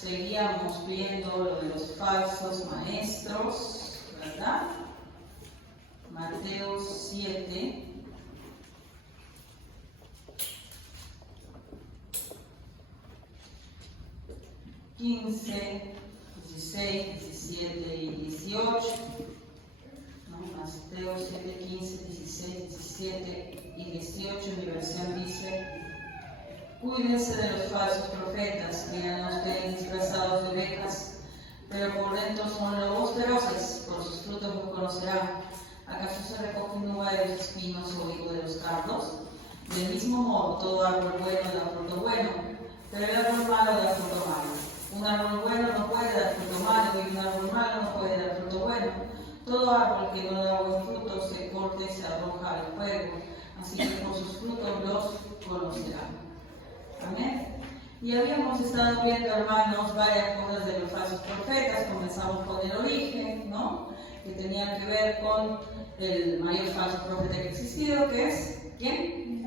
seguíamos viendo lo de los falsos maestros, ¿verdad? Mateo 7. (15, 16, 17 y 18). ¿No? Mateo 7, 15, 16, 17 y 18. Mi versión dice: cuídense de los falsos profetas, que ya nos ven disfrazados de ovejas, pero por dentro son lobos feroces. Por sus frutos los conocerán. ¿Acaso se recogen uva de los espinos o higo de los cardos? Del mismo modo, todo árbol bueno da fruto bueno, pero el árbol malo da fruto malo. Un árbol bueno no puede dar fruto malo, y un árbol malo no puede dar fruto bueno. Todo árbol que no da buen fruto se corta y se arroja al fuego. Así que por sus frutos los conocerán. Amén. Y habíamos estado viendo, hermanos, varias cosas de los falsos profetas. Comenzamos con el origen, ¿no? Que tenía que ver con el mayor falso profeta que ha existido, que es ¿quién?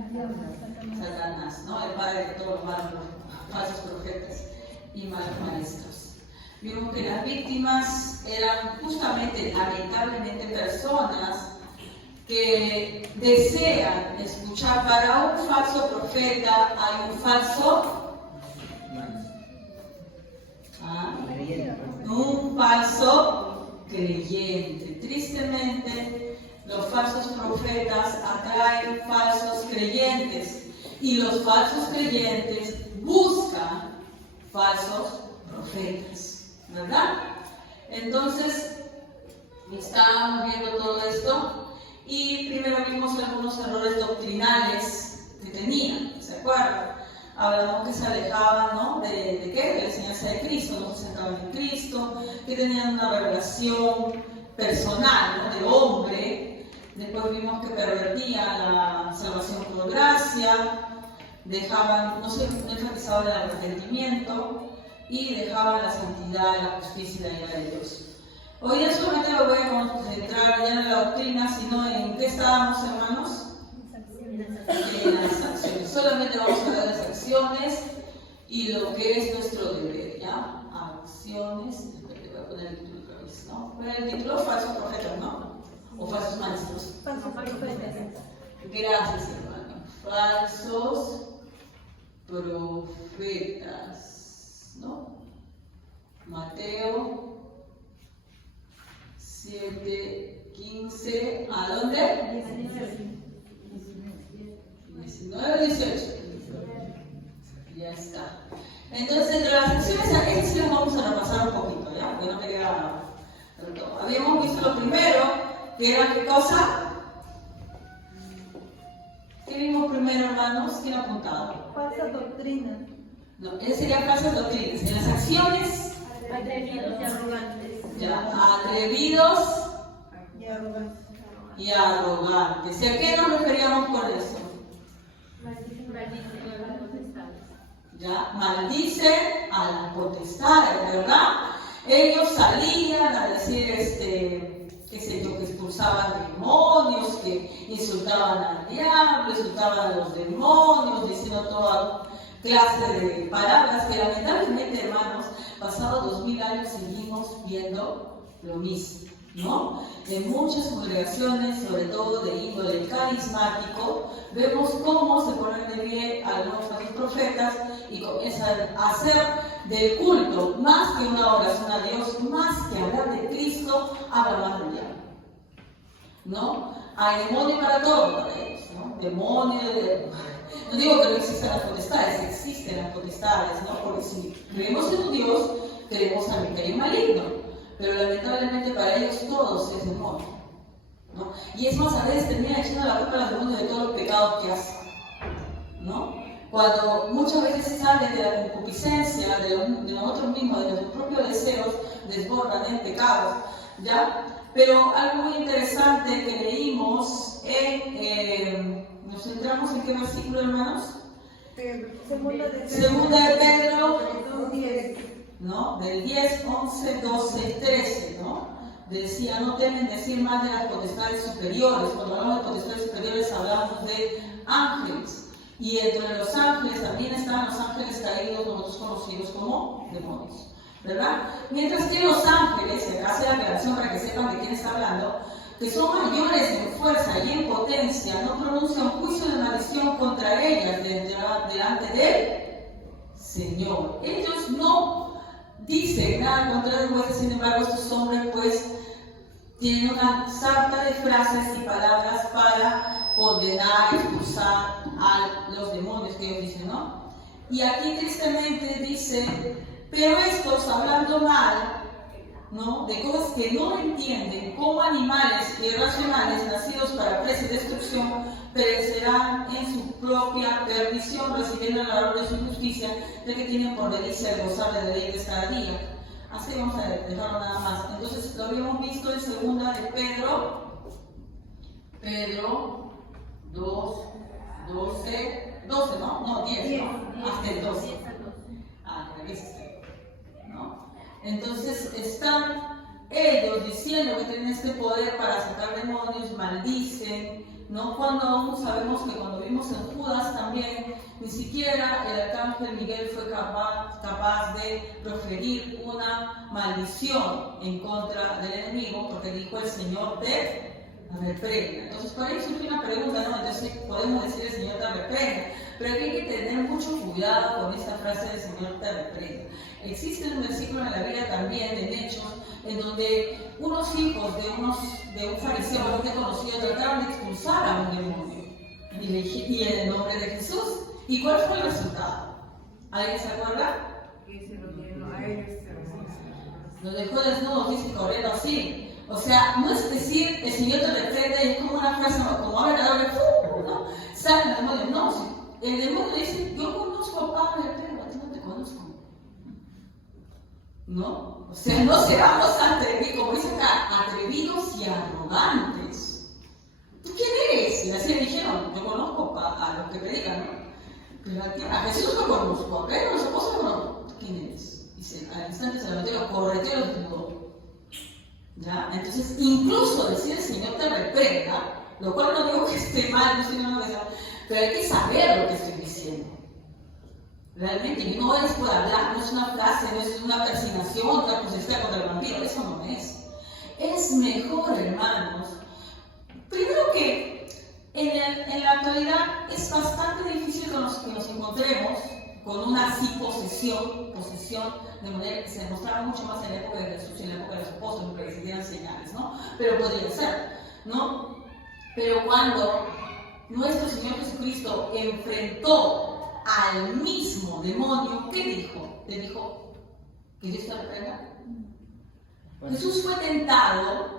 Satanás, ¿no? El padre de todos los malos falsos profetas y malos maestros. Vimos que las víctimas eran justamente, lamentablemente, personas que desean escuchar. Para un falso profeta hay un falso creyente. Tristemente, los falsos profetas atraen falsos creyentes, y los falsos creyentes buscan falsos profetas, ¿verdad? Entonces, estábamos viendo todo esto, y primero vimos algunos errores doctrinales que tenían, ¿se acuerdan? Hablamos que se alejaban, ¿no? ¿De qué? De la enseñanza de Cristo, no se centraban en Cristo, que tenían una revelación personal, ¿no? De hombre. Después vimos que pervertían la salvación por gracia, no se enfatizaban en el arrepentimiento y dejaban la santidad, la justicia y la ira de Dios. Hoy día solamente me voy a concentrar ya no en la doctrina, sino en qué estábamos, hermanos. En las acciones. Solamente vamos a hablar de las acciones y lo que es nuestro deber, ¿ya? Acciones. Te voy a poner el título otra vez, ¿no? Poner el título: falsos profetas, ¿no? O falsos maestros. Falsos profetas. Gracias, hermano. Falsos profetas, ¿no? Mateo 7, 15. ¿A dónde? 19, 18. Ya está. Entonces, entre las acciones aquí sí las vamos a repasar un poquito, ¿ya? Porque no me queda todo. Habíamos visto lo primero, que era ¿qué cosa? ¿Qué vimos primero, hermanos? ¿Quién ha apuntado? Falsa doctrina. No, esas serían falsas doctrinas. En las acciones, Atrevidos y arrogantes. ya, atrevidos Y arrogantes. y arrogantes. ¿Y a qué nos referíamos con eso? Ya, maldice a las potestades, ¿verdad? Ellos salían a decir, qué sé yo, que expulsaban demonios, que insultaban al diablo, insultaban a los demonios, diciendo toda clase de palabras que lamentablemente, hermanos, pasados 2000 años seguimos viendo lo mismo, ¿no? En muchas congregaciones, sobre todo de índole carismático, vemos cómo se ponen de pie algunos falsos profetas y comienzan a hacer del culto, más que una oración a Dios, más que hablar de Cristo, hablan más del diablo, ¿no? Hay demonio para todo para ellos, ¿no? Demonio no digo que no existan las potestades, existen las potestades, ¿no? Porque si creemos en un Dios, creemos también que hay un maligno. Pero lamentablemente para ellos todos es demonio, ¿no? Y es más, a veces termina echando la culpa a los demonios de todos los pecados que hacen, ¿no? Cuando muchas veces salen de la concupiscencia, de nosotros mismos, de nuestros propios deseos, desbordan en pecados, ¿ya? Pero algo muy interesante que leímos ¿nos centramos en qué versículo, hermanos? Segunda de Pedro 10. ¿no? Del 10, 11, 12, 13, ¿no? Decía, no temen decir mal de las potestades superiores. Cuando hablamos de potestades superiores hablamos de ángeles. Y entre los ángeles también están los ángeles caídos, nosotros conocidos como demonios, ¿verdad? Mientras que los ángeles, se hace la aclaración para que sepan de quién está hablando, que son mayores en fuerza y en potencia, no pronuncian juicio de maldición contra ellas delante del Señor. Ellos no dicen nada contra los jueces, sin embargo, estos hombres pues tienen una sarta de frases y palabras para condenar, expulsar a los demonios que ellos dicen, ¿no? Y aquí tristemente dice, pero estos hablando mal, ¿no?, de cosas que no entienden, como animales irracionales nacidos para presa y destrucción, perecerán en su propia perdición, recibiendo el valor de su injusticia, de que tienen por delicia el gozar de deleites cada día. Así vamos a dejarlo nada más. Entonces lo habíamos visto en segunda de Pedro 2, 12, ¿no? No, 10, ¿no? Hasta el 12. Ah, ¿no? Entonces están ellos diciendo que tienen este poder para sacar demonios, maldicen, ¿no? Cuando aún sabemos que cuando vimos en Judas también, ni siquiera el arcángel Miguel fue capaz de proferir una maldición en contra del enemigo, porque dijo el Señor te reprenda. Entonces por ahí surge una pregunta, ¿no? Entonces podemos decir el Señor te reprenda, pero aquí hay que tener mucho cuidado con esta frase del Señor te reprenda. Existe un versículo en la Biblia también, en Hechos, en donde unos hijos de un fariseo bastante conocido trataron de expulsar a un demonio y en el nombre de Jesús. ¿Y cuál fue el resultado? ¿Alguien se acuerda? Que se lo dieron a ellos. Los dejó desnudos, dice, corriendo así. O sea, no es decir, el Señor te reprende, es como una frase, como abre la doble, ¿no? Sale el demonio. No, el demonio dice, yo conozco a Pablo, pero a ti no te conozco. ¿No? O sea, no seamos atrevidos, como dicen acá, atrevidos y arrogantes. ¿Tú quién eres? Y así le dijeron, yo conozco a los que predican, ¿no? Pero a Jesús lo conozco, a Pedro, los apóstoles lo conozco. ¿Tú quién eres? Y al instante se lo metió, correteó y lo desnudó. ¿Ya? Entonces, incluso decir el Señor te reprenda, lo cual no digo que esté mal, no estoy diciendo que sea, pero hay que saber lo que estoy diciendo. Realmente no es por hablar, no es una frase, no es una persinación, otra posesión contra el vampiro, eso no es. Es mejor, hermanos. Primero que en la actualidad es bastante difícil que nos encontremos con una así posesión, de manera que se demostraba mucho más en la época de Jesús y en la época de los apóstoles, porque existían señales, ¿no? Pero podría ser, ¿no? Pero cuando nuestro Señor Jesucristo enfrentó al mismo demonio, ¿qué dijo? Le dijo, ¿que Dios te reprenda? Jesús fue tentado,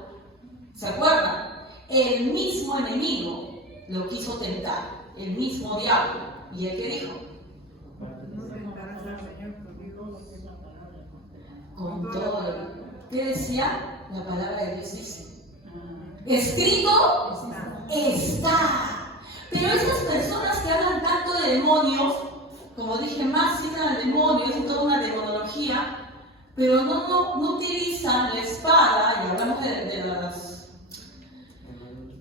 ¿se acuerdan? El mismo enemigo lo quiso tentar, el mismo diablo. ¿Y él qué dijo? Con todo. ¿Qué decía? La palabra de Dios dice. Escrito está. Pero estas personas que hablan tanto de demonios, como dije, más citan al demonio, es toda una demonología, pero no utilizan la espada, y hablamos de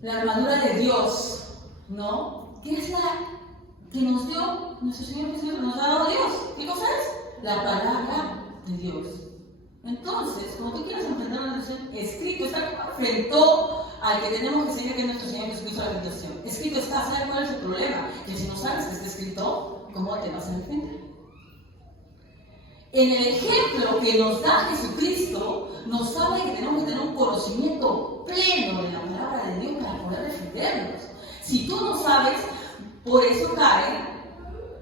la armadura de Dios, ¿no? ¿Qué es la que nos dio nuestro Señor Jesús, que nos ha dado Dios? ¿Qué cosa es? La palabra de Dios. Entonces, como tú quieras enfrentar una situación, escrito está, enfrentó al que tenemos que seguir, que es nuestro Señor Jesucristo, la tentación. Escrito está, ¿sabes cuál es el problema? Que si no sabes que está escrito, ¿cómo te vas a defender? En el ejemplo que nos da Jesucristo, nos habla que tenemos que tener un conocimiento pleno de la palabra de Dios para poder defendernos. Si tú no sabes, por eso caen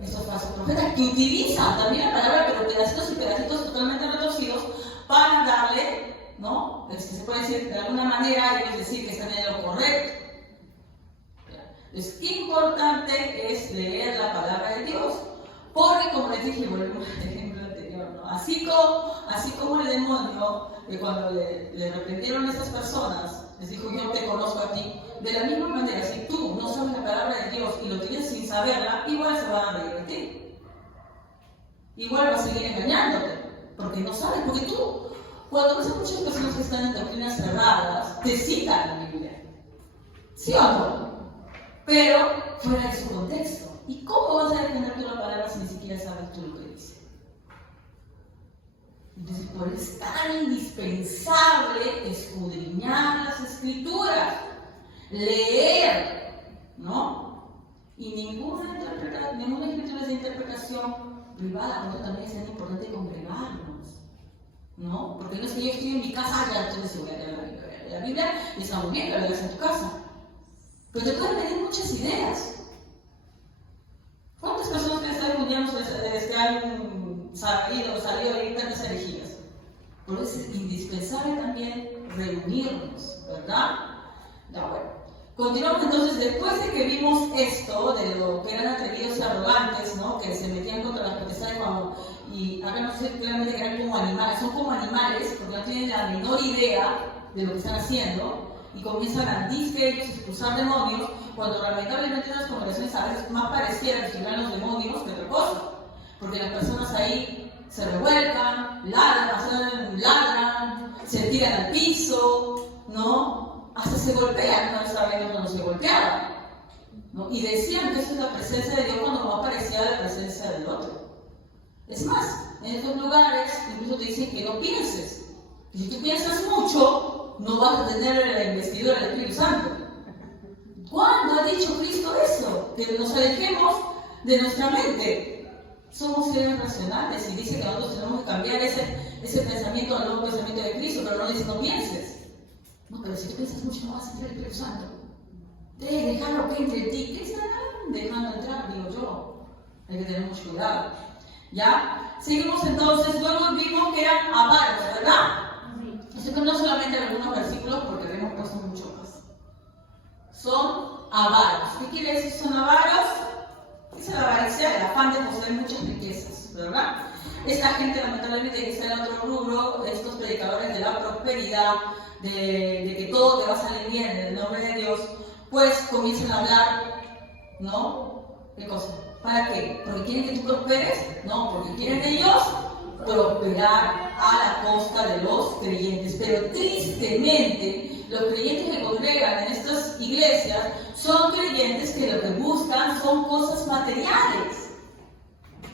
estos falsos profetas que utilizan también la palabra, pero pedacitos y pedacitos totalmente retorcidos para darle, ¿no? Se puede decir de alguna manera, ellos decir que están en lo correcto. Entonces, importante es leer la palabra de Dios, porque como les dije, volvemos al ejemplo anterior, ¿no? Así como el demonio, cuando le reprendieron a esas personas, les dijo, yo te conozco a ti. De la misma manera, si tú no sabes la palabra de Dios y lo tienes sin saberla, igual se van a reír de ti. Igual va a seguir engañándote, porque no sabes, porque tú, cuando ves a muchas personas que están en doctrinas cerradas, te citan la Biblia. ¿Sí o no? Pero fuera de su contexto. ¿Y cómo vas a defender tú la palabra si ni siquiera sabes tú lo que dice? Entonces, por eso es tan indispensable escudriñar las Escrituras, leer, ¿no? Y ninguna escritura es de interpretación privada, por eso también es tan importante congregarnos, ¿no? Porque no es que yo estoy en mi casa, ya entonces voy a leer la Biblia. La Biblia está muy bien, la lees en tu casa, pero te pueden venir muchas ideas. ¿Cuántas personas que están escuchando que han salido de tantas herejías? Por eso es indispensable también reunirnos, ¿verdad? Ya, bueno. Continuamos entonces, después de que vimos esto, de lo que eran atrevidos y arrogantes, ¿no? Que se metían contra las potestades y acá no sé claramente que eran como animales, son como animales porque no tienen la menor idea de lo que están haciendo y comienzan a dice ellos expulsar demonios, cuando lamentablemente las congregaciones a veces más parecieran que estuvieran los demonios que otra cosa, porque las personas ahí se revuelcan, ladran, se tiran al piso, ¿no? Hasta se golpean, no saben cuando se golpeaban, ¿no? Y decían que eso es la presencia de Dios cuando no aparecía la presencia del otro. Es más, en estos lugares incluso te dicen que no pienses, que si tú piensas mucho, no vas a tener la investidura del Espíritu Santo. ¿Cuándo ha dicho Cristo eso? Que nos alejemos de nuestra mente. Somos seres racionales y dice que nosotros tenemos que cambiar ese pensamiento al nuevo pensamiento de Cristo, pero no dice no pienses. No, pero si tú piensas mucho no vas a entrar el Espíritu Santo. Debes dejarlo que entre ti. ¿Qué están dejando entrar? Digo yo. Hay que tener mucho cuidado. ¿Ya? Seguimos entonces. Luego vimos que eran avaros, ¿verdad? Así que no solamente algunos versículos porque hemos puesto mucho más. Son avaros. ¿Qué quiere decir son avaros? Es la avaricia, el afán de poseer muchas riquezas, ¿verdad? Esta gente lamentablemente que está en otro rubro, estos predicadores de la prosperidad, de que todo te va a salir bien en el nombre de Dios, pues comienzan a hablar, ¿no? ¿Qué cosa? ¿Para qué? ¿Porque quieren que tú prosperes? No, porque quieren ellos prosperar a la costa de los creyentes. Pero tristemente, los creyentes que congregan en estas iglesias son creyentes que lo que buscan son cosas materiales.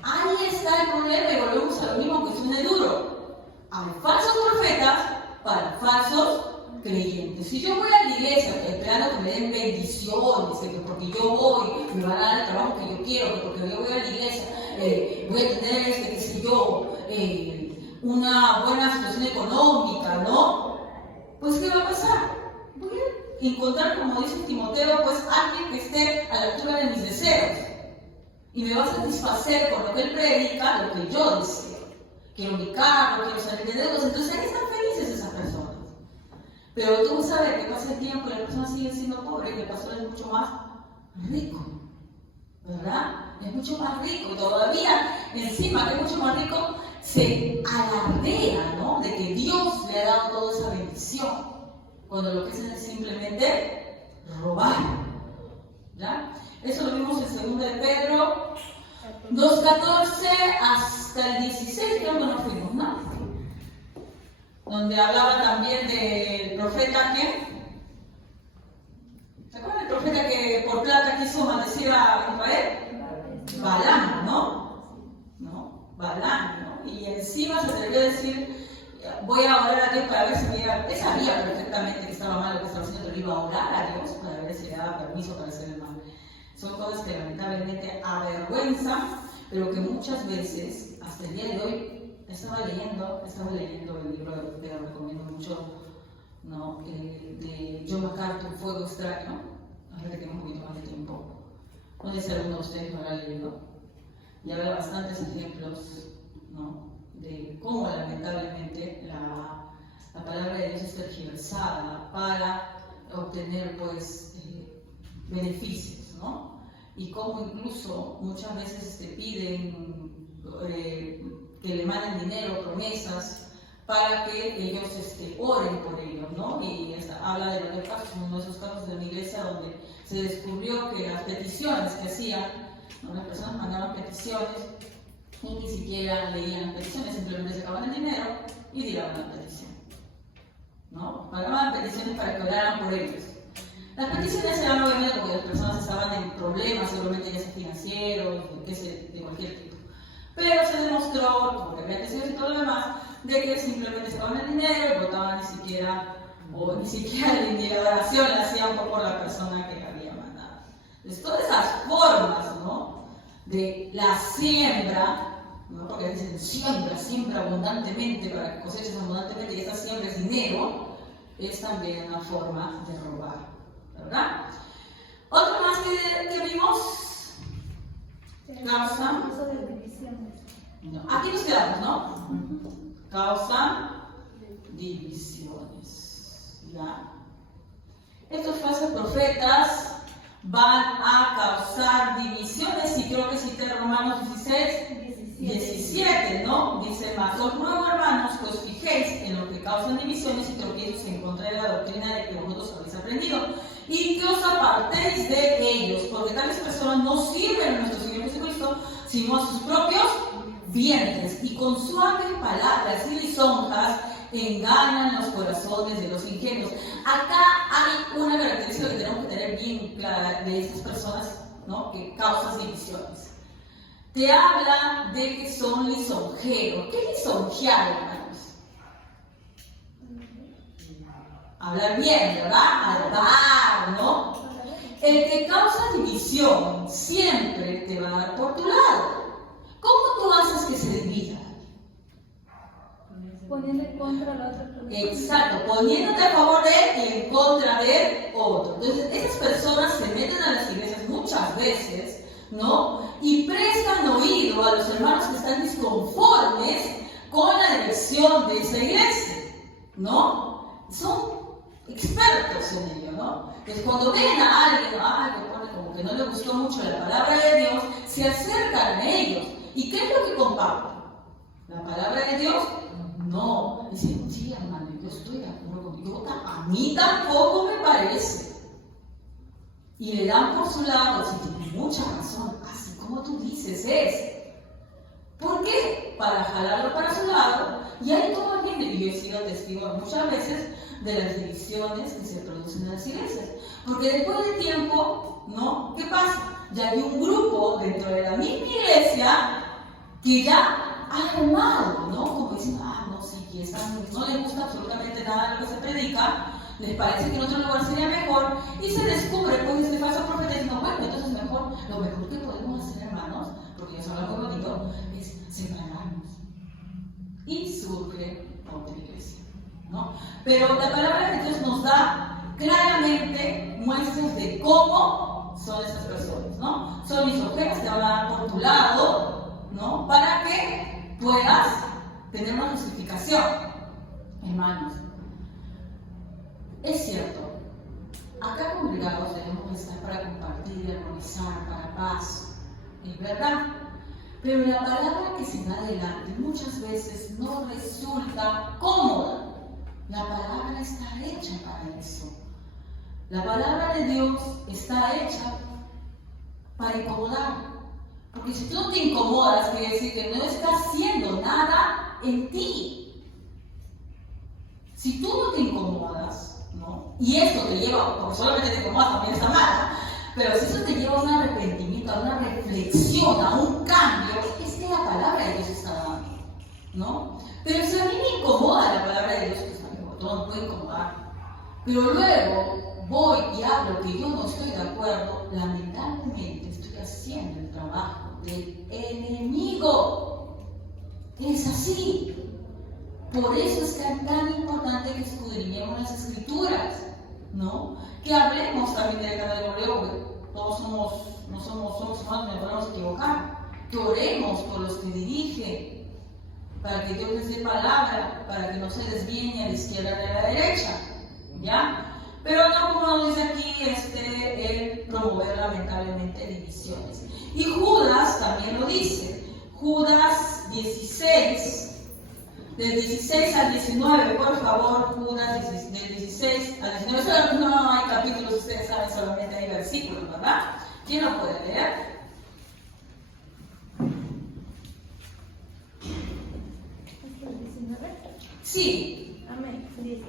Ahí está el problema y volvemos a lo mismo que suene duro. Hay falsos profetas para falsos creyentes. Si yo voy a la iglesia esperando que me den bendiciones, que porque yo voy, me van a dar el trabajo que yo quiero, que porque yo voy a la iglesia, voy a tener, qué sé yo, una buena situación económica, ¿no? Pues, ¿qué va a pasar? Voy a encontrar, como dice Timoteo, pues alguien que esté a la altura de mis deseos y me va a satisfacer con lo que él predica, lo que yo deseo. Quiero mi carro, quiero salir de deudas, entonces ahí están felices esas personas. Pero tú sabes que pasa el tiempo y la persona sigue siendo pobre y el pastor es mucho más rico, ¿verdad? Es mucho más rico y todavía encima que es mucho más rico se alardea, ¿no? De que Dios le ha dado toda esa bendición, cuando lo que hacen es simplemente robar, ¿ya? Eso lo vimos en 2 de Pedro 2:14 hasta el 16, creo que nos fuimos, ¿no? Donde hablaba también del profeta que, ¿se acuerdan del profeta que por plata quiso maldecir a Israel? Balaam, ¿no? Balaam, ¿no? Y encima se atrevió a decir, voy a orar a Dios para ver si me iba. Él sabía perfectamente que estaba mal lo que estaba haciendo, pero iba a orar a Dios para ver si le daba permiso para hacer el mal. Son cosas que lamentablemente avergüenzan, pero que muchas veces, hasta el día de hoy, estaba leyendo el libro que lo recomiendo mucho, ¿no? De John MacArthur, Fuego Extraño, ahora que tengo un poquito más de tiempo. No sé si alguno de ustedes lo habrá leído. Ya veo bastantes ejemplos, ¿no? De cómo lamentablemente la palabra de Dios es tergiversada para obtener, pues, beneficios, ¿no? Y cómo incluso muchas veces te piden que le manden dinero, promesas, para que ellos oren por ellos, ¿no? Y habla de los casos, uno de esos casos de una iglesia donde se descubrió que las peticiones que hacían, ¿no? Las personas mandaban peticiones y ni siquiera leían las peticiones, simplemente sacaban el dinero y tiraban la petición, ¿no? Pagaban peticiones para que oraran por ellos. Las peticiones eran obviamente porque las personas estaban en problemas, seguramente ya sea financieros, de cualquier tipo. Pero se demostró, por repeticiones y todo lo demás, de que simplemente estaban en dinero y votaban ni siquiera ni la oración la hacían por la persona que había mandado. Entonces, todas esas formas, ¿no?, de la siembra, ¿no?, porque dicen siembra abundantemente para que coseches abundantemente, y esta siembra es dinero, es también una forma de robar, ¿verdad? Otro más que vimos, causa. No, aquí nos quedamos, ¿no? Causa divisiones. ¿Ya? Estos falsos profetas van a causar divisiones, y creo que cité Romanos 17, ¿no? Dice más: os ruego, hermanos, que os fijéis en lo que causan divisiones y tropiezos en contra de la doctrina de que vosotros habéis aprendido, y que os apartéis de ellos, porque tales personas no sirven a nuestro Señor Jesucristo, sino a sus propios vientres, y con suaves palabras y lisonjas engañan los corazones de los ingenuos. Acá hay una característica que tenemos que tener bien clara de estas personas, ¿no?, que causan divisiones. Te habla de que son lisonjeros. ¿Qué es lisonjear, hermanos? Hablar bien, ¿verdad? Alabar, ¿no? El que causa división siempre te va a dar por tu lado. ¿Cómo tú haces que se divida? Poniendo en contra a la otra persona. Exacto, poniéndote a favor de él y en contra de otro. Entonces, esas personas se meten a las iglesias muchas veces, ¿no?, y prestan oído a los hermanos que están disconformes con la dirección de esa iglesia, ¿no? Son expertos en ello, ¿no? Entonces, cuando ven a alguien, como que no le gustó mucho la palabra de Dios, se acercan a ellos. ¿Y qué es lo que comparten? ¿La palabra de Dios? No. Dicen: sí, hermano, yo estoy de acuerdo contigo. A mí tampoco me parece. Y le dan por su lado: si tiene mucha razón, así como tú dices es. ¿Por qué? Para jalarlo para su lado. Y ahí todo el mundo, y yo he sido testigo muchas veces de las divisiones que se producen en las iglesias. Porque después de tiempo, ¿no?, ¿qué pasa? Ya hay un grupo dentro de la misma iglesia que ya ha armado, ¿no? Como dicen: no, sí, que no les gusta absolutamente nada de lo que se predica, les parece que en otro lugar sería mejor, y se descubre, pues, este falso profeta diciendo: bueno, entonces lo mejor que podemos hacer, hermanos, porque ellos hablan muy bonito, es separarnos. Y surge otra iglesia, ¿no? Pero la palabra de Dios nos da claramente muestras de cómo son esas personas, ¿no? Son lisonjeras, te van a dar por tu lado, ¿no?, para que puedas tener una justificación. Hermanos, es cierto, acá congregados debemos estar para compartir, armonizar, para paz, es verdad. Pero la palabra que se da adelante muchas veces no resulta cómoda. La palabra está hecha para eso. La palabra de Dios está hecha para incomodar. Porque si tú no te incomodas, quiere decir que no está haciendo nada en ti. Si tú no te incomodas, ¿no?, y esto te lleva, porque solamente te incomodas también está mal, pero si eso te lleva a un arrepentimiento, a una reflexión, a un cambio, es que la palabra de Dios está dando, ¿no? Pero si a mí me incomoda la palabra de Dios, pues también todo me puede incomodar. Pero luego voy y hablo que yo no estoy de acuerdo, lamentablemente estoy haciendo el trabajo del enemigo. Es así. Por eso es tan importante que escudriñemos las Escrituras, ¿no? Que hablemos también del canal de Oreo, porque todos somos humanos, nos podemos equivocar. Que oremos por los que dirigen, para que Dios les dé palabra, para que no se desvíen ni a la izquierda ni a la derecha, ¿ya? Pero no, como nos dice aquí, el promover lamentablemente divisiones. Y Judas también lo dice. Judas 16, del 16 al 19, por favor, Judas del 16 al 19. No hay capítulos, ustedes saben, solamente hay versículos, ¿verdad? ¿Quién lo puede leer? Sí. Amén. Dice: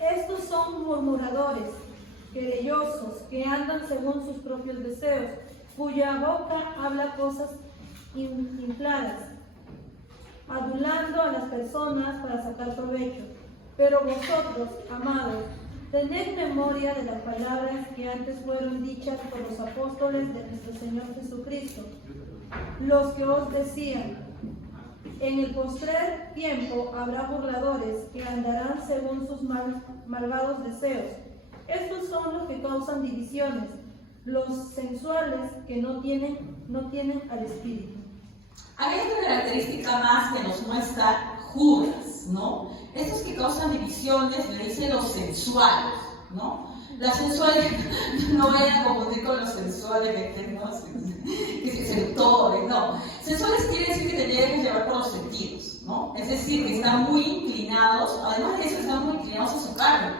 estos son murmuradores, querellosos, que andan según sus propios deseos, cuya boca habla cosas infladas, adulando a las personas para sacar provecho. Pero vosotros, amados, tened memoria de las palabras que antes fueron dichas por los apóstoles de nuestro Señor Jesucristo, los que os decían: en el postrer tiempo habrá burladores que andarán según sus malvados deseos. Estos son los que causan divisiones, los sensuales que no tienen al Espíritu. Hay otra característica más que nos muestra Judas, ¿no? Estos que causan divisiones le dicen los sensuales, ¿no? Las sensuales no vayan a confundir con los sensuales de que no, que seductores, no. Sensuales quiere decir que te deben llevar por los sentidos, ¿no? Es decir, que están muy inclinados, además de eso, están muy inclinados a su carne.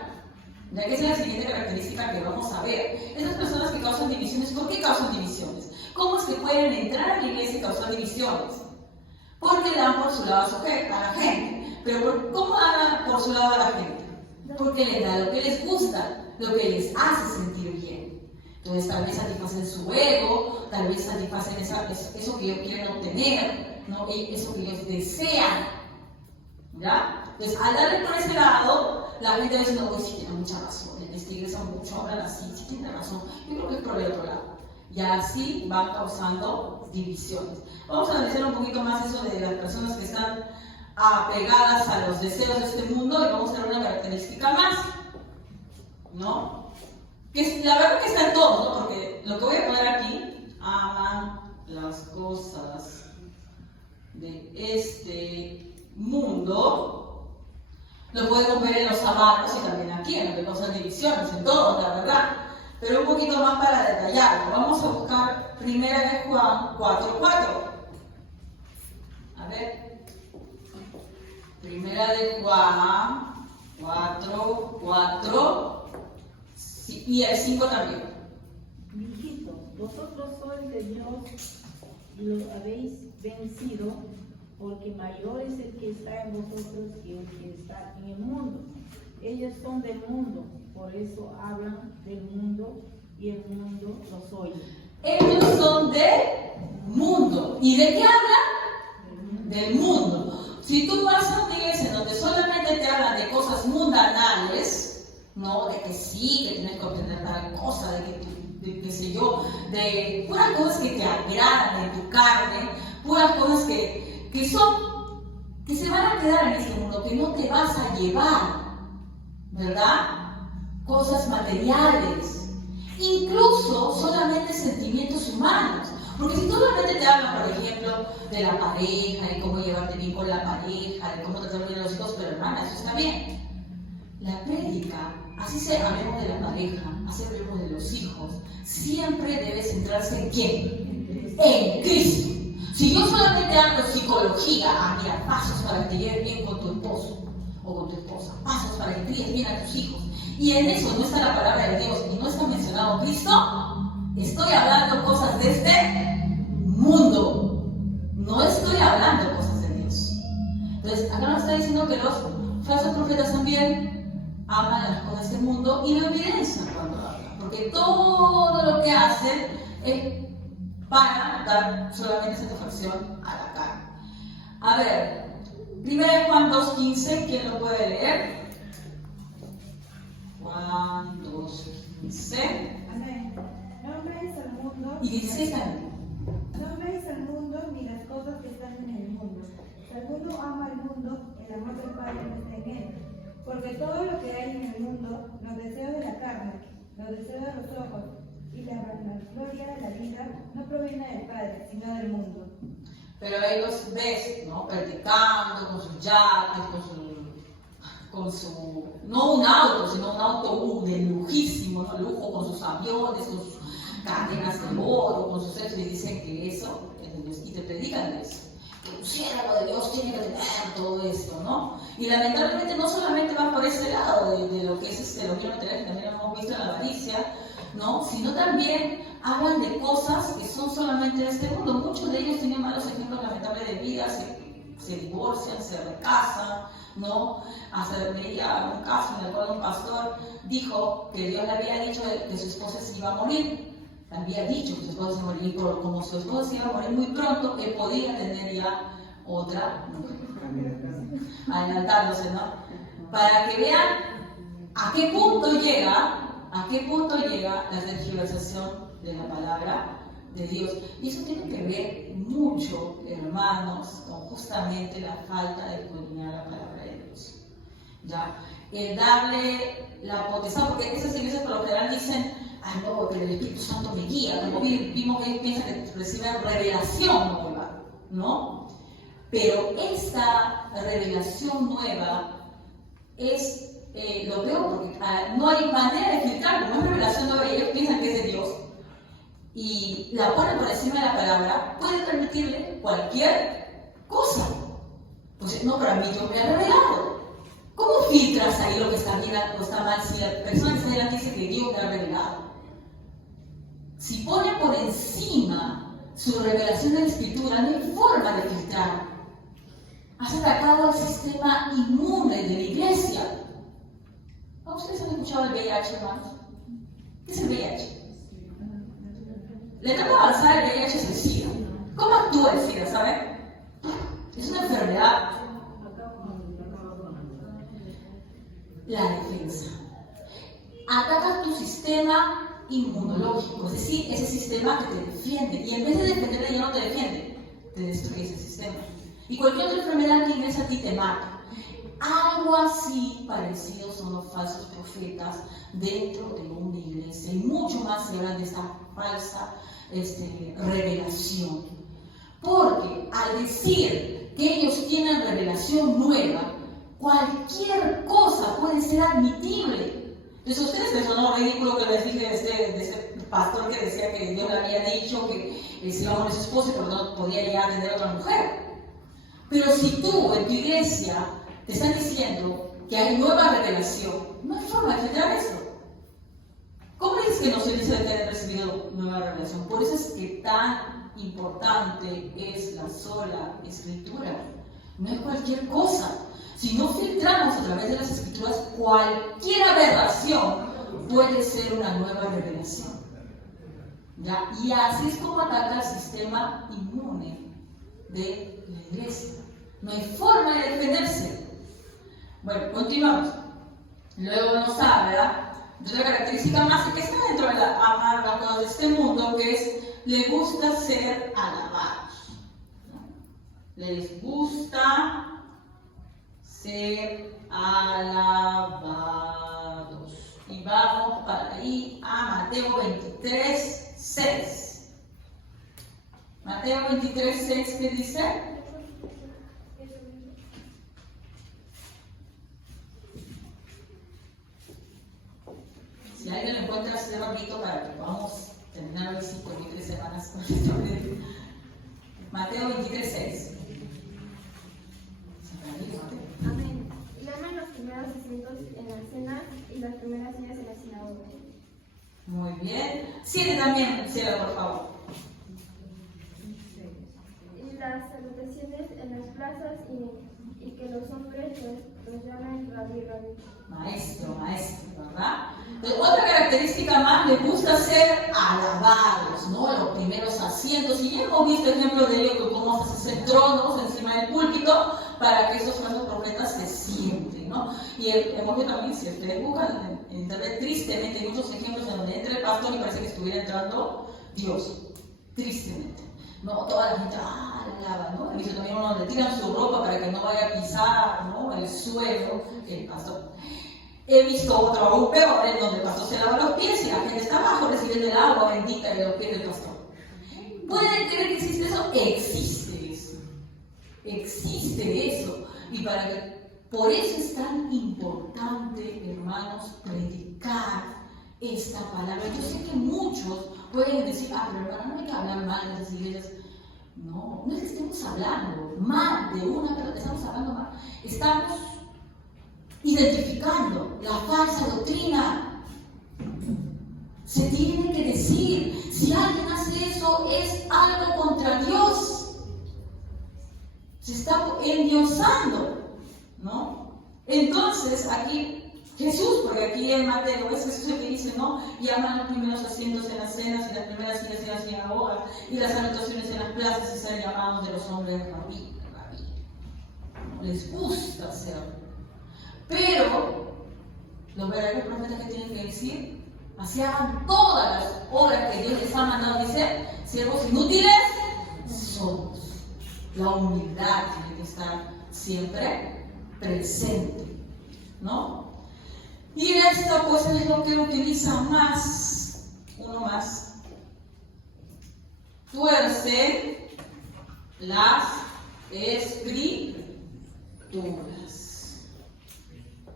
Ya que esa es la siguiente característica que vamos a ver. Esas personas que causan divisiones, ¿por qué causan divisiones? ¿Cómo es que pueden entrar a la iglesia y causar divisiones? Porque le dan por su lado a la gente. Pero ¿cómo dan por su lado a la gente? Porque les da lo que les gusta, lo que les hace sentir bien. Entonces tal vez satisfacen su ego, tal vez satisfacen eso que ellos quieren obtener, ¿no? Eso que ellos desean. ¿Ya? Entonces al darle por ese lado, la gente dice: no, pues sí tiene mucha razón, en esta iglesia mucho hablan así, sí tiene razón, yo creo que es por el otro lado. Y así van causando divisiones. Vamos a analizar un poquito más eso de las personas que están apegadas a los deseos de este mundo y vamos a ver una característica más, ¿no? Que la verdad que está en todos, ¿no? Porque lo que voy a poner aquí: aman las cosas de este mundo. Lo podemos ver en los amados y también aquí, en lo que causan divisiones, en todos, la verdad. Pero un poquito más para detallarlo. Vamos a buscar 1 de Juan 4:4. A ver. 1 de Juan 4:4. Y el 5 también. Hijitos, vosotros sois de Dios y los habéis vencido, porque mayor es el que está en vosotros que el que está en el mundo. Ellos son del mundo, por eso hablan del mundo y el mundo los oye. Ellos son del mundo. ¿Y de qué hablan? Del mundo. Si tú vas a una iglesia donde solamente te hablan de cosas mundanales, ¿no? De que sí, que tienes que obtener tal cosa, de qué sé yo, de puras cosas que te agradan en tu carne, puras cosas que se van a quedar en este mundo, que no te vas a llevar, ¿verdad? Cosas materiales, incluso solamente sentimientos humanos. Porque si solamente te hablan, por ejemplo, de la pareja, y cómo llevarte bien con la pareja, de cómo tratar bien a los hijos, pero hermana, eso está bien. La prédica, así se hablemos de la pareja, así hablemos de los hijos, siempre debe centrarse en ¿quién? En Cristo. Si yo solamente hablo psicología, mira, pasos para que te lleves bien con tu esposo o con tu esposa, pasos para que críes bien a tus hijos, y en eso no está la palabra de Dios y no está mencionado Cristo, estoy hablando cosas de este mundo, no estoy hablando cosas de Dios. Entonces, acá nos está diciendo que los falsos profetas también aman las cosas de este mundo y lo evidencian cuando hablan, porque todo lo que hacen es para dar solamente satisfacción a la carne. A ver, 1 Juan 2:15, ¿quién lo puede leer? Juan 2:15. Amén. No améis al mundo. Y 16 también. No améis al mundo ni las cosas que están en el mundo. Si alguno ama al mundo, el amor del Padre no está en él. Porque todo lo que hay en el mundo, los deseos de la carne, los deseos de los ojos y la vanagloria de la vida, no proviene del Padre, sino del mundo. Pero ahí los ves, ¿no? Practicando con sus yates, con su, no un auto, sino un auto de lujísimo, ¿no? Lujo, con sus aviones, con sus cadenas de oro, con sus sexos, y dicen que eso es de Dios, y te predican de eso. Que un siervo de Dios tiene que tener todo esto, ¿no? Y lamentablemente no solamente va por ese lado de lo que es lo que también lo hemos visto en la avaricia, ¿no? Sino también hablan de cosas que son solamente de este mundo. Muchos de ellos tienen malos ejemplos lamentables de vidas se divorcian, se recasan, ¿no? Hasta veía un caso en el cual un pastor dijo que Dios le había dicho que su esposa se iba a morir. Le había dicho que su esposa se iba a morir, pero como su esposa se iba a morir muy pronto, él podía tener ya otra mujer. Adelantándose, ¿no? Para que vean a qué punto llega la tergiversación de la palabra de Dios. Y eso tiene que ver mucho, hermanos, con justamente la falta de escudriñar la palabra de Dios. ¿Ya? Darle la potestad, porque esas iglesias por lo general dicen, ay no, pero el Espíritu Santo me guía, como vimos que ellos piensan que reciben revelación nueva, ¿no? Pero esta revelación nueva es lo peor, porque no hay manera de filtrar, como es revelación nueva y ellos piensan que es de Dios, y la ponen por encima de la palabra, puede permitirle cualquier cosa. Pues no, pero a mí Dios me ha revelado. ¿Cómo filtras ahí lo que está bien o está mal si la persona que está delante dice que Dios me ha revelado? Si pone por encima su revelación de la Escritura, no hay forma de filtrar. Has atacado al sistema inmune de la iglesia. ¿Ustedes han escuchado el VIH, hermanos? ¿Qué es el VIH? La etapa avanzada del VIH es el SIDA. ¿Cómo actúa el SIDA, saben? Es una enfermedad. La defensa. Ataca tu sistema inmunológico, es decir, ese sistema que te defiende. Y en vez de defenderle, ya no te defiende, te destruye ese sistema. Y cualquier otra enfermedad que ingresa a ti te mata. Algo así parecido son los falsos profetas dentro de una iglesia. Y mucho más se habla de esta falsa revelación. Porque al decir que ellos tienen revelación nueva, cualquier cosa puede ser admitible. Entonces a ustedes les sonó ridículo que les dije de ese pastor que decía que Dios le había dicho que se iba a morir su esposa y por lo tanto podía llegar a tener otra mujer. Pero si tú en tu iglesia te están diciendo que hay nueva revelación, no hay forma de filtrar eso. ¿Cómo dices que no se dice de tener recibido nueva revelación? Por eso es que tan importante es la sola Escritura. No es cualquier cosa. Si no filtramos a través de las Escrituras, cualquier aberración puede ser una nueva revelación. ¿Ya? Y así es como ataca el sistema inmune de la iglesia. No hay forma de defenderse. Bueno, continuamos. Luego nos habla de otra característica más que está dentro de las cosas de este mundo, que es, le gusta ser alabados. Les gusta ser alabados. Y vamos para ahí a Mateo 23:6. Mateo 23:6, ¿qué dice? Si alguien lo encuentra, se rapidito para que podamos terminar hoy 5 y 3 semanas con esto. Mateo 23:6. Amén. Y aman los primeros asientos en las cenas y las primeras sillas en la sinagoga. Muy bien. 7 también, Cielo, por favor. Y las salutaciones en las plazas y que los hombres los llamen rabí, rabí. Maestro, ¿verdad? Entonces, otra característica más, le gusta ser alabados, ¿no? Los primeros asientos. Y ya hemos visto ejemplos de ello, cómo se hacen tronos encima del púlpito para que esos falsos profetas se sienten, ¿no? Y hemos visto también, si ustedes buscan en internet, tristemente, hay muchos ejemplos en donde entra el pastor y parece que estuviera entrando Dios. Tristemente. No, toda la gente, alaba, ¿no? He visto también uno donde tiran su ropa para que no vaya a pisar, ¿no? El suelo, el pastor. He visto otro aún peor, en donde el pastor se lava los pies y la gente está abajo recibiendo el agua bendita de los pies del pastor. ¿Pueden creer que existe eso? Existe eso. Existe eso. Y por eso es tan importante, hermanos, predicar esta palabra. Yo sé que muchos pueden decir, pero hermano, no hay que hablar mal de las iglesias. No, no es que estemos hablando mal de una, pero estamos hablando mal. Estamos identificando la falsa doctrina. Se tiene que decir, si alguien hace eso, es algo contra Dios. se está endiosando, ¿no? Entonces, aquí Jesús, porque aquí en Mateo es Jesús el que dice, ¿no? Y aman los primeros asientos en las cenas y las primeras sillas en las sinagogas y las anotaciones en las plazas y ser llamados de los hombres rabí, rabí. ¿No? Les gusta hacerlo. Pero los verdaderos profetas que tienen que decir, hacían todas las obras que Dios les ha mandado a hacer, siervos inútiles somos. La humildad tiene que estar siempre presente, ¿no? Y esto pues es lo que utiliza más, uno más. Tuerce las escrituras,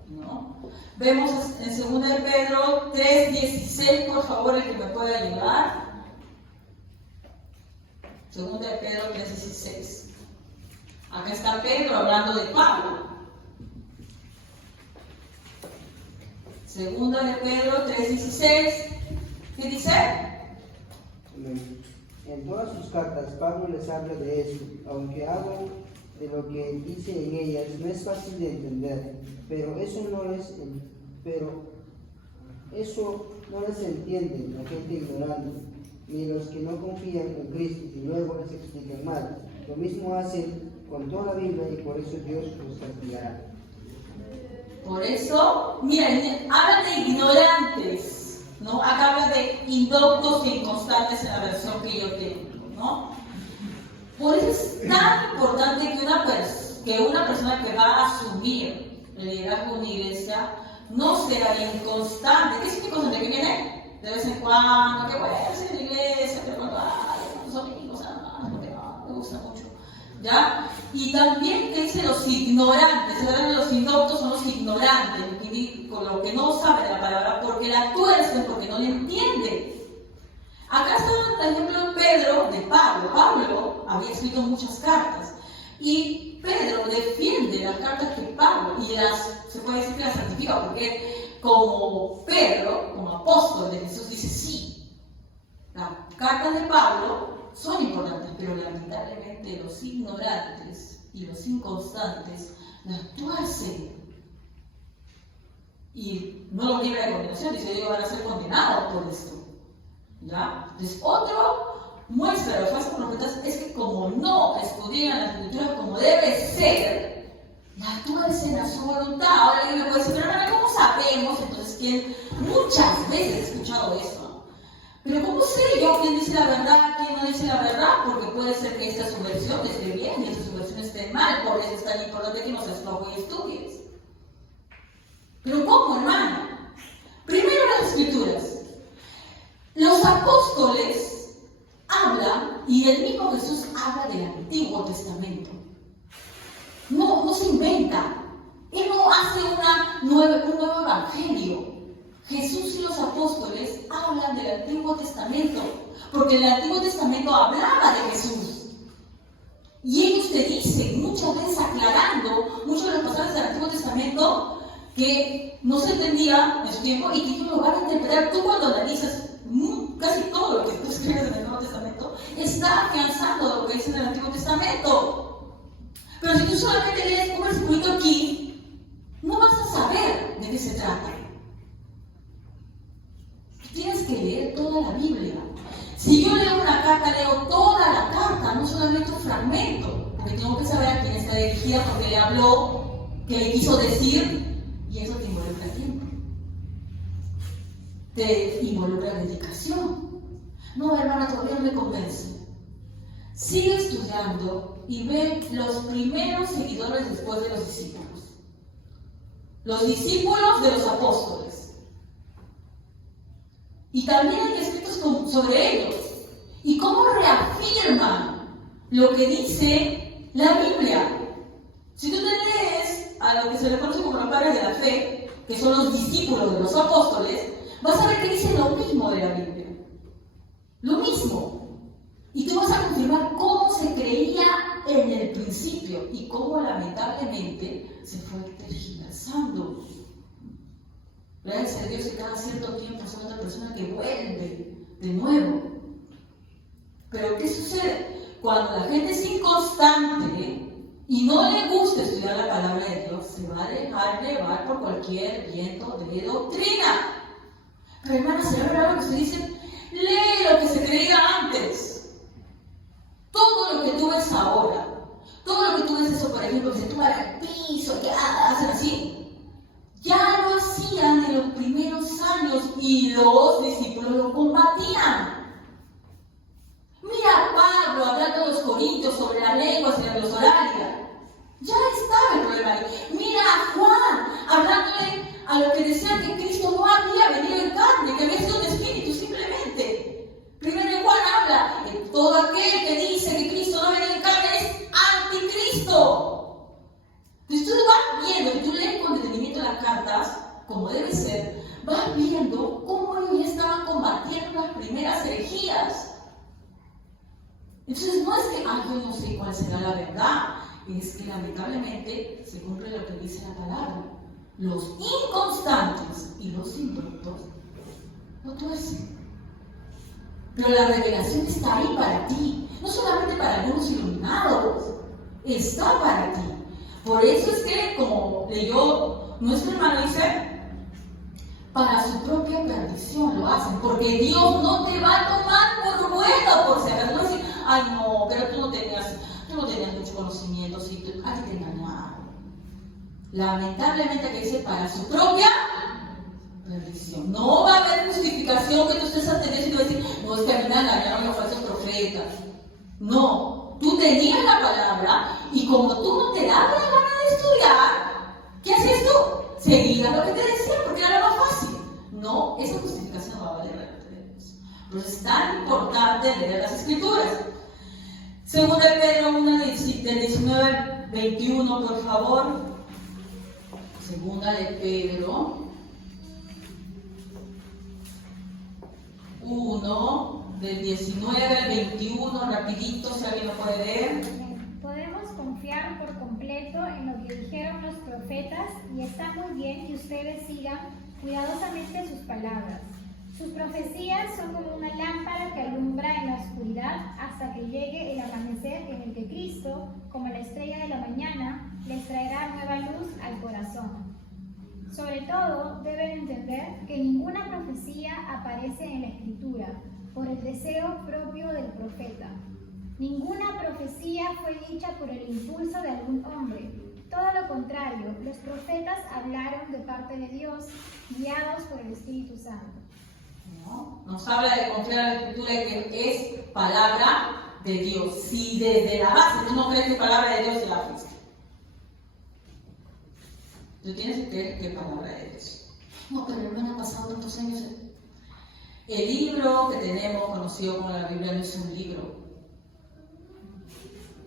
¿no? Vemos en 2 de Pedro 3:16, por favor, el que me pueda ayudar. 2 de Pedro 3:16. Acá está Pedro hablando de Pablo. 2 de Pedro 3:16. ¿Qué dice? En todas sus cartas, Pablo les habla de eso, aunque algo de lo que dice en ellas no es fácil de entender, pero eso no les entiende la gente ignorante, ni los que no confían en Cristo y luego les explican mal. Lo mismo hacen con toda la Biblia y por eso Dios los castigará. Por eso, miren, habla de ignorantes, ¿no? Acá habla de indoctos e inconstantes en la versión que yo tengo, ¿no? Por eso es tan importante que una persona que va a asumir el liderazgo de una iglesia no sea inconstante. ¿Qué es inconstante? Que viene de vez en cuando, que voy a hacer la iglesia, pero cuando los domingos, no me gusta mucho. ¿Ya? Y también que dice los ignorantes, los indoctos son los ignorantes, con lo que no saben la palabra, porque la tuercen, porque no la entienden. Acá está el ejemplo de Pedro, de Pablo. Pablo había escrito muchas cartas y Pedro defiende las cartas que Pablo y se puede decir que las santifica, porque como Pedro, como apóstol de Jesús, dice sí, las cartas de Pablo son importantes, pero lamentablemente los ignorantes y los inconstantes las tuercen y no lo libra de condenación, dice ellos van a ser condenados por esto. ¿Ya? Entonces, otro muestra de los falsos profetas es que como no estudian las escrituras como debe ser, la tuercen a su voluntad. Ahora alguien me puede decir, pero no, ¿cómo sabemos? Entonces, ¿quién? Muchas veces he escuchado eso. Pero ¿cómo sé yo quién dice la verdad, quién no dice la verdad? Porque puede ser que esta subversión esté bien y esta subversión esté mal. Por eso es tan importante que nos escojo y estudies. Pero ¿cómo, hermano? Primero las escrituras. Los apóstoles hablan, y el mismo Jesús habla del Antiguo Testamento. No se inventa. Él no hace un nuevo evangelio. Jesús y los apóstoles hablan del Antiguo Testamento, porque el Antiguo Testamento hablaba de Jesús. Y ellos te dicen, muchas veces aclarando muchos de los pasajes del Antiguo Testamento que no se entendía en su tiempo y que ellos lo van a interpretar. Tú cuando analizas casi todo lo que tú escribes en el Nuevo Testamento está afianzando lo que dice en el Antiguo Testamento. Pero si tú solamente lees un versículo aquí, no vas a saber de qué se trata. Tienes que leer toda la Biblia. Si yo leo una carta, leo toda la carta, no solamente un fragmento, porque tengo que saber a quién está dirigida, porque le habló, qué le quiso decir, y eso te involucra tiempo. Te involucra dedicación. No, hermana, todavía no me convence. Sigue estudiando y ve los primeros seguidores después de los discípulos. Los discípulos de los apóstoles. Y también hay escritos sobre ellos. Y cómo reafirman lo que dice la Biblia. Si tú te lees a lo que se le conoce como los padres de la fe, que son los discípulos de los apóstoles, vas a ver que dicen lo mismo de la Biblia. Lo mismo. Y tú vas a confirmar cómo se creía en el principio y cómo lamentablemente se fue tergiversando. Gracias a Dios que cada cierto tiempo es otra persona que vuelve de nuevo. Pero ¿qué sucede? Cuando la gente es inconstante, y no le gusta estudiar la palabra de Dios, se va a dejar llevar por cualquier viento de doctrina. Pero hermana, ¿será verdad lo que usted dice? Lee lo que se creía antes. Todo lo que tú ves ahora, todo lo que tú ves eso, por ejemplo, que se tumban al piso, que hacen así, ya lo hacían en los primeros años y los discípulos lo combatían. Mira a Pablo hablando a los corintios sobre las lenguas y la glosolalia. Ya estaba el problema ahí. Mira a Juan hablándole a los que decían que Cristo no había venido en carne, que había sido un espíritu simplemente. Primero Juan habla de todo aquel que dice que Cristo no ha venido en carne es anticristo. Entonces tú vas viendo, y tú lees con detenimiento las cartas, como debe ser, vas viendo cómo ellos ya estaban combatiendo las primeras herejías. Entonces no es que yo no sé cuál será la verdad, es que lamentablemente se cumple lo que dice la palabra. Los inconstantes y los indoctos no tuercen. Pero la revelación está ahí para ti, no solamente para algunos iluminados, está para ti. Por eso es que, como leyó nuestro hermano, dice, para su propia perdición lo hacen, porque Dios no te va a tomar por bueno, por si acaso. No decir, ay no, pero tú no tenías mucho conocimiento, sí, a ti te engañaron. Lamentablemente que dice para su propia perdición. No va a haber justificación que tú estés ante Dios y te vas a decir, no, es que a mí me engañaron los falsos profetas. No, tú tenías la palabra y como tú no te dabas la gana de estudiar, ¿qué hacías tú? Seguías lo que te decían porque era lo más fácil. No, esa justificación no va a valer delante de Dios. Por eso es tan importante leer las Escrituras. Segunda de Pedro 1, del 19 al 21, por favor. Segunda de Pedro 1, del 19 al 21, rapidito, si alguien lo puede leer. Podemos confiar por completo en lo que dijeron los profetas y está muy bien que ustedes sigan cuidadosamente sus palabras. Sus profecías son como una lámpara que alumbra en la oscuridad hasta que llegue el amanecer en el que Cristo, como la estrella de la mañana, les traerá nueva luz al corazón. Sobre todo, deben entender que ninguna profecía aparece en la Escritura por el deseo propio del profeta. Ninguna profecía fue dicha por el impulso de algún hombre. Todo lo contrario, los profetas hablaron de parte de Dios, guiados por el Espíritu Santo. ¿No? Nos habla de confiar en la Escritura y que es palabra de Dios. Si desde la base tú no crees que es palabra de Dios, te la fuiste. Tú tienes que creer que es palabra de Dios. No, pero hermana, han pasado tantos años. El libro que tenemos, conocido como la Biblia, no es un libro.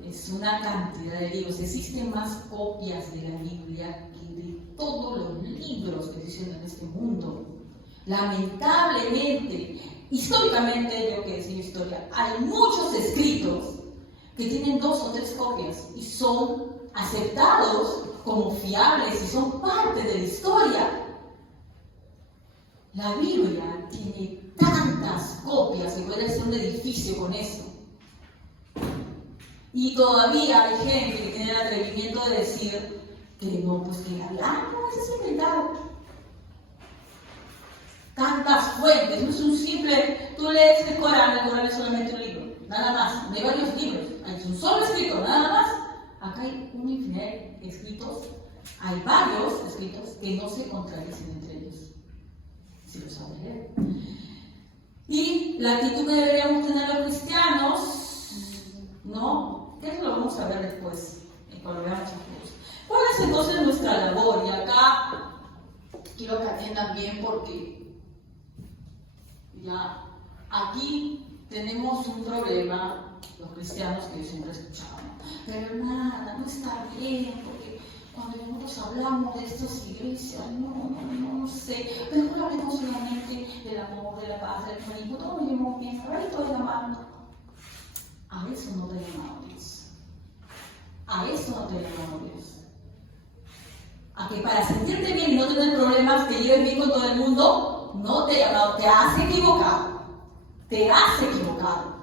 Es una cantidad de libros. Existen más copias de la Biblia que de todos los libros que existen en este mundo. Lamentablemente, históricamente, yo que decir historia, hay muchos escritos que tienen 2 o 3 copias y son aceptados como fiables y son parte de la historia. La Biblia tiene tantas copias que puede ser un edificio con eso. Y todavía hay gente que tiene el atrevimiento de decir que no, pues que la Biblia, no, eso es inventado. Tantas fuentes, no es un simple, tú lees el Corán es solamente un libro, nada más, no hay varios libros, hay un solo escrito, nada más. Acá hay una infinidad de escritos, hay varios escritos que no se contradicen entre ellos, si lo saben leer. Y la actitud que deberíamos tener los cristianos, ¿no? Que eso lo vamos a ver después, cuando veamos juntos. ¿Cuál es entonces nuestra labor? Y acá quiero que atiendan bien porque ya aquí tenemos un problema, los cristianos que yo siempre escuchaba, pero hermana, no está bien, porque cuando nosotros hablamos de estas iglesias, no sé, pero no hablemos solamente del amor, de la paz, del hermanismo, todo lo llevamos bien, ahora estoy llamando. A eso no te llamamos Dios. A eso no te llamamos Dios. A que para sentirte bien y no tener problemas, que lleves bien con todo el mundo, no te ha llamado, te has equivocado. Te has equivocado.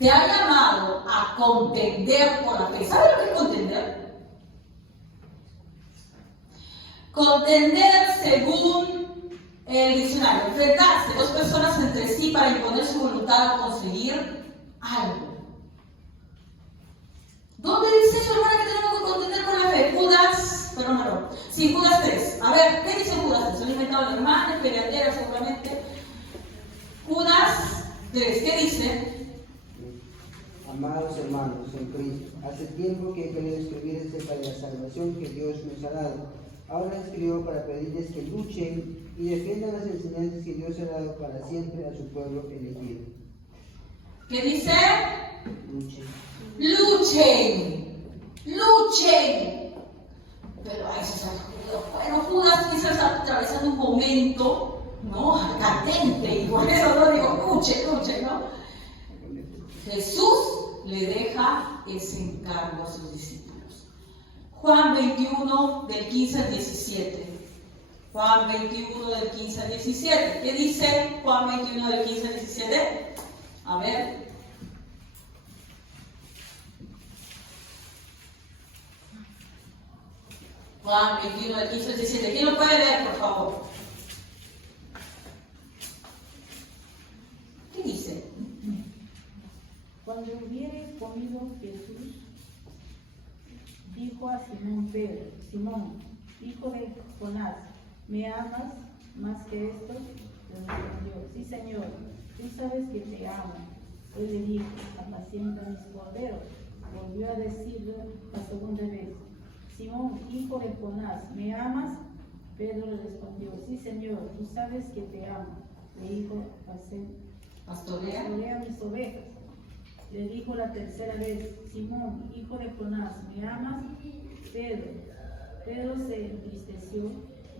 Te ha llamado a contender por la fe. ¿Sabes lo que es contender? Contender según el diccionario. Enfrentarse dos personas entre sí para imponer su voluntad o conseguir algo. ¿Dónde dice eso, hermana, que tenemos que contender con la fe? Judas, perdón, no. Sí, Judas 3. A ver, ¿qué dice Judas 3? Se lo ha inventado la hermana, peleadera seguramente. Judas 3, ¿qué dice? Amados hermanos en Cristo, hace tiempo que he querido escribir acerca de la salvación que Dios nos ha dado. Ahora escribo para pedirles que luchen y defiendan las enseñanzas que Dios ha dado para siempre a su pueblo elegido. ¿Qué dice? Luchen. Luchen, luchen. Pero a eso se ha ocurrido. Bueno, Judas quizás está atravesando un momento, ¿no? Candente, y por eso no digo luchen, ¿no? Jesús le deja ese encargo a sus discípulos. Juan 21, del 15 al 17. Juan 21, del 15 al 17. ¿Qué dice Juan 21, del 15 al 17? A ver. Juan 21, del 15 al 17. ¿Quién lo puede leer, por favor? ¿Qué dice? Cuando hubiere comido Jesús, dijo a Simón Pedro: Simón, hijo de Jonás, ¿me amas más que esto? Le respondió: sí, Señor, tú sabes que te amo. Él le dijo: apacienta mis corderos. Volvió a decirlo la segunda vez: Simón, hijo de Jonás, ¿me amas? Pedro le respondió: sí, Señor, tú sabes que te amo. Le dijo: pastorea mis ovejas. Le dijo la tercera vez: Simón, hijo de Jonás, ¿me amas? Pedro se entristeció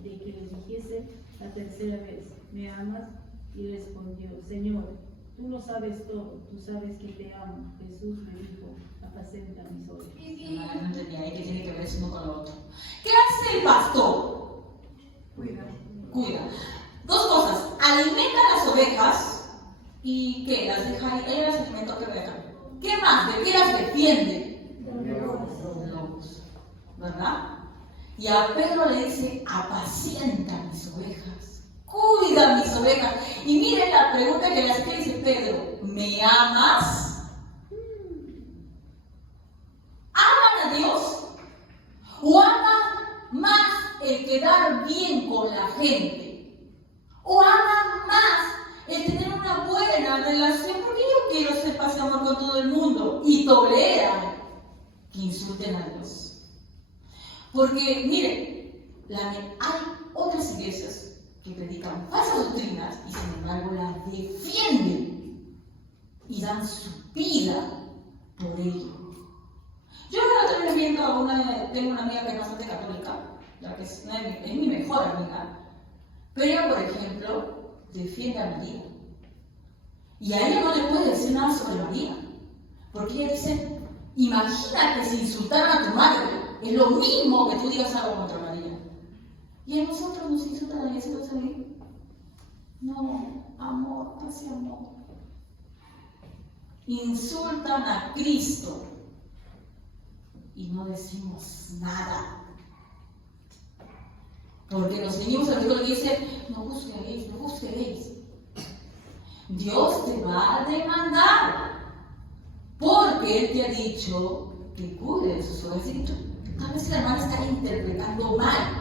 de que le dijese la tercera vez: ¿me amas? Y respondió: Señor, tú lo sabes todo, tú sabes que te amo. Jesús le dijo: apacenta mis ovejas. No entendía ahí que tiene que ver eso uno con lo otro. ¿Qué hace el pastor? Cuida. Dos cosas. Alimenta las ovejas y ¿qué? Las deja ahí. Ella las alimenta, que deja. ¿Qué más? ¿De qué las defiende? Lobos. ¿Verdad? Y a Pedro le dice: apacienta mis ovejas. Cuida mis ovejas. Y miren la pregunta que le hace, ¿qué dice Pedro? ¿Me amas? ¿Aman a Dios? ¿O aman más el quedar bien con la gente? ¿O aman más el tener una buena relación? Porque yo quiero ser paz y amor con todo el mundo y toleran que insulten a Dios. Porque, miren, hay otras iglesias que predican falsas doctrinas y sin embargo las defienden y dan su vida por ello. Yo me estoy viendo tengo una amiga que es bastante católica, ya que es mi mejor amiga, pero ella, por ejemplo, defiende a María. Y a ella no le puede decir nada sobre María, porque ella dice: imagínate si insultaran a tu madre, es lo mismo que tú digas algo contra María. Y a nosotros nos insultan a Jesús salir. No, amor, paz y amor. Insultan a Cristo y no decimos nada. Porque nos ceñimos al artículo que dice: no juzguéis, no juzguéis. Dios te va a demandar porque Él te ha dicho que cuide de sus ovejas. Tal vez la hermana está interpretando mal.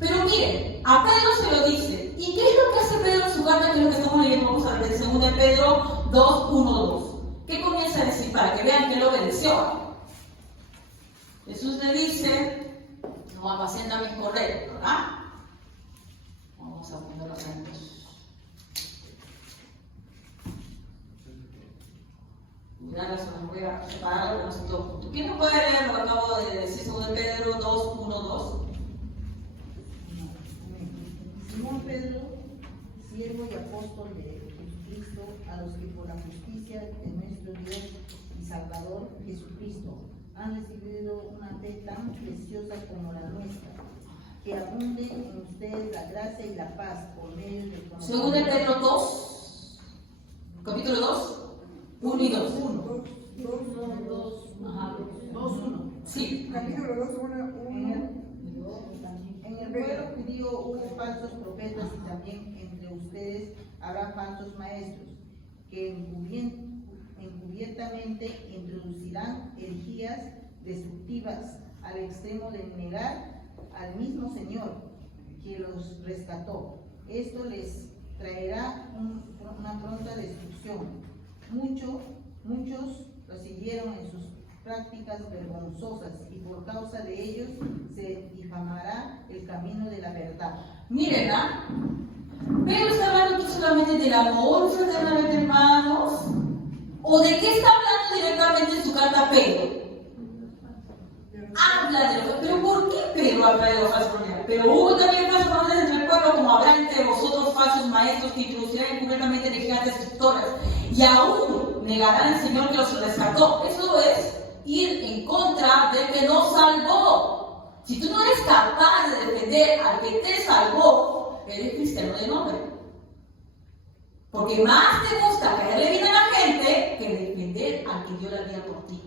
Pero miren, a Pedro se lo dice. ¿Y qué es lo que hace Pedro en su carta? Que es lo que estamos leyendo. Vamos a ver, 2 de Pedro 2, 1, 2. ¿Qué comienza a decir? Para que vean que él obedeció. Jesús le dice: no apacienta mis corderos, ¿verdad? Vamos a poner los ejemplos. Cuidarlas, voy a separarlo, no sé todo junto. ¿Quién no puede leer lo que acabo de decir? 2 de Pedro 2, 1, 2. Simón Pedro, siervo y apóstol de Jesucristo, a los que por la justicia de nuestro Dios y Salvador Jesucristo han recibido una fe tan preciosa como la nuestra, que abunde en ustedes la gracia y la paz por medio del conocimiento. 2 de Pedro 2, capítulo 2, 1 y 2. 2, 1. Sí. Capítulo 2, 1. En el falsos profetas y también entre ustedes habrá falsos maestros que encubiertamente introducirán herejías destructivas al extremo de negar al mismo Señor que los rescató. Esto les traerá una pronta destrucción. Muchos lo siguieron en sus prácticas vergonzosas y por causa de ellos se difamará el camino de la verdad. Miren, ¿ah? Pero está hablando aquí solamente del amor fraternal entre hermanos, o de qué está hablando directamente en su carta a Pedro. Habla de los, pero ¿por qué Pedro habla de los falsos profetas? Pero hubo también falsos profetas entre el pueblo, como habrá entre vosotros falsos maestros que introducirán encubiertamente herejías destructoras, y aún negarán al Señor que los rescató. Eso es ir en contra del que nos salvó. Si tú no eres capaz de defender al que te salvó, eres cristiano de nombre. Porque más te gusta caerle bien a la gente que defender al que dio la vida por ti.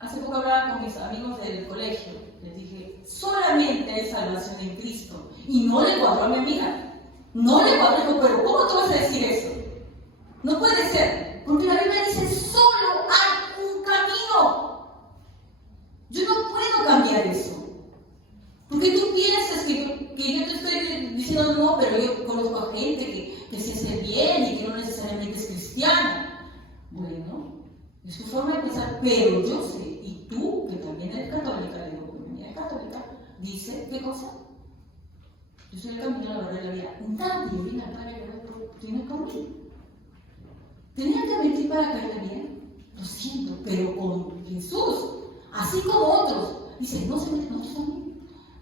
Hace poco hablaba con mis amigos del colegio. Les dije, solamente hay salvación en Cristo. Y no le cuadró a mi amiga. No le cuadró, pero ¿cómo tú vas a decir eso? No puede ser. Porque la Biblia dice, solo hay un camino. Yo no puedo cambiar eso. Porque tú piensas que yo te estoy diciendo, no, pero yo conozco a gente que se hace bien y que no necesariamente es cristiana. Bueno, es su forma de pensar, pero yo sé, y tú, que también eres católica, le digo, que es católica, dice, ¿qué cosa? Yo soy el camino, la verdad y la vida. Nadie viene al Padre tiene por mí. ¿Tenía que mentir para caerle bien? Lo siento, pero con Jesús, así como otros, dice, no se meten nosotros también.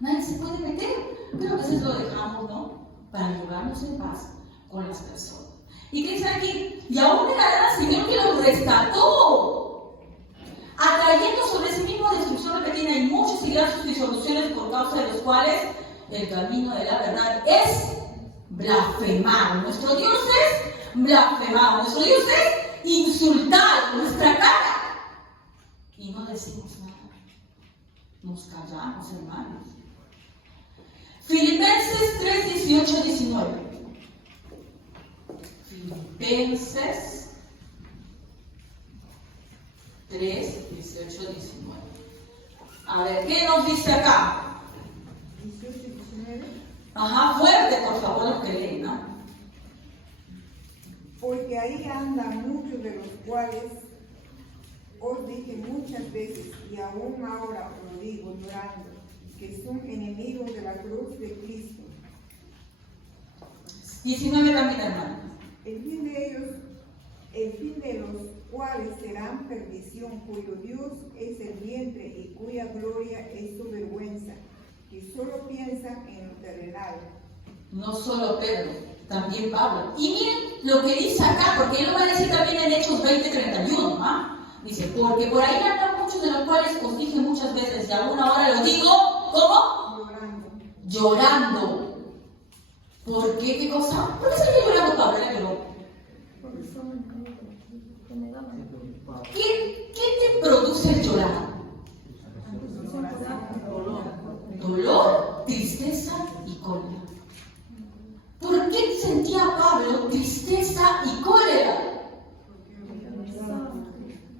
Nadie se puede meter, pero a veces lo dejamos, ¿no? Para llevarnos en paz con las personas. ¿Y qué dice aquí? Y aún negarán al Señor que los rescató, atrayendo sobre sí mismo destrucción repentina, y muchos seguirán sus disoluciones por causa de los cuales el camino de la verdad es blasfemado. Nuestro Dios es blasfemado, nuestro Dios es insultado en nuestra cara. Y no decimos nada. Nos callamos, hermanos. Filipenses 3, 18, 19. Filipenses 3, 18, 19. A ver, ¿qué nos dice acá? 18, 19. Ajá, fuerte, por favor, los que leen, ¿no? Porque ahí andan muchos de los cuales os dije muchas veces, y aún ahora os lo digo llorando, que son enemigos de la cruz de Cristo. 19 también, hermano. El fin de los cuales serán perdición, cuyo Dios es el vientre y cuya gloria es su vergüenza, que solo piensan en lo terrenal. No solo Pedro, también Pablo. Y miren lo que dice acá, porque él lo va a decir también en Hechos 20, 31, ¿ah? Dice, porque por ahí andan muchos de los cuales os dije muchas veces, y aún ahora lo digo, ¿cómo? Llorando. ¿Por qué? ¿Qué cosa? ¿Por qué salió llorando Pablo? ¿Qué te produce el llorar? Dolor, tristeza y cólera. ¿Por qué sentía Pablo tristeza y cólera?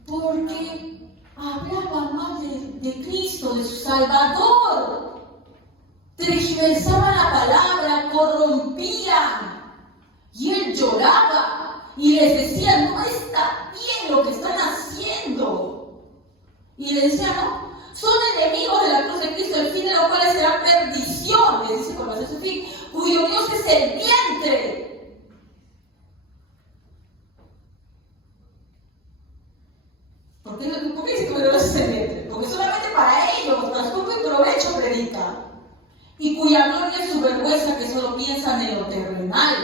Porque hablaba mal de Cristo, de su Salvador. Tergiversaban la palabra, corrompían. Y él lloraba y les decía, no está bien lo que están haciendo. Y les decía, no, son enemigos de la cruz de Cristo, el fin de los cuales será perdición, les dice cuando hace su fin, cuyo Dios es el vientre. ¿Por qué dice que Dios es el vientre? Porque solamente para ellos, para su propio provecho predica. Y cuya gloria es su vergüenza, que solo piensan en lo terrenal.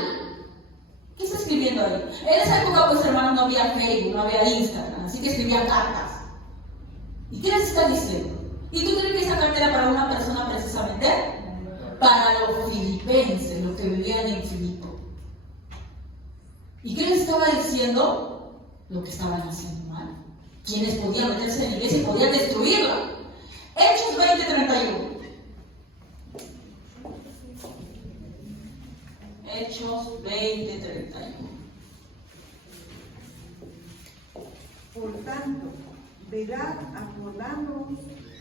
¿Qué está escribiendo ahí? En esa época, pues hermano, no había Facebook, no había Instagram, así que escribía cartas. ¿Y qué les está diciendo? ¿Y tú crees que esa carta era para una persona precisamente? Para los filipenses, los que vivían en Filipo. ¿Y qué les estaba diciendo? Lo que estaban haciendo mal. Quienes podían meterse en la iglesia y podían destruirla. Hechos 20:31. Hechos 20:31. Por tanto, velad acordándoos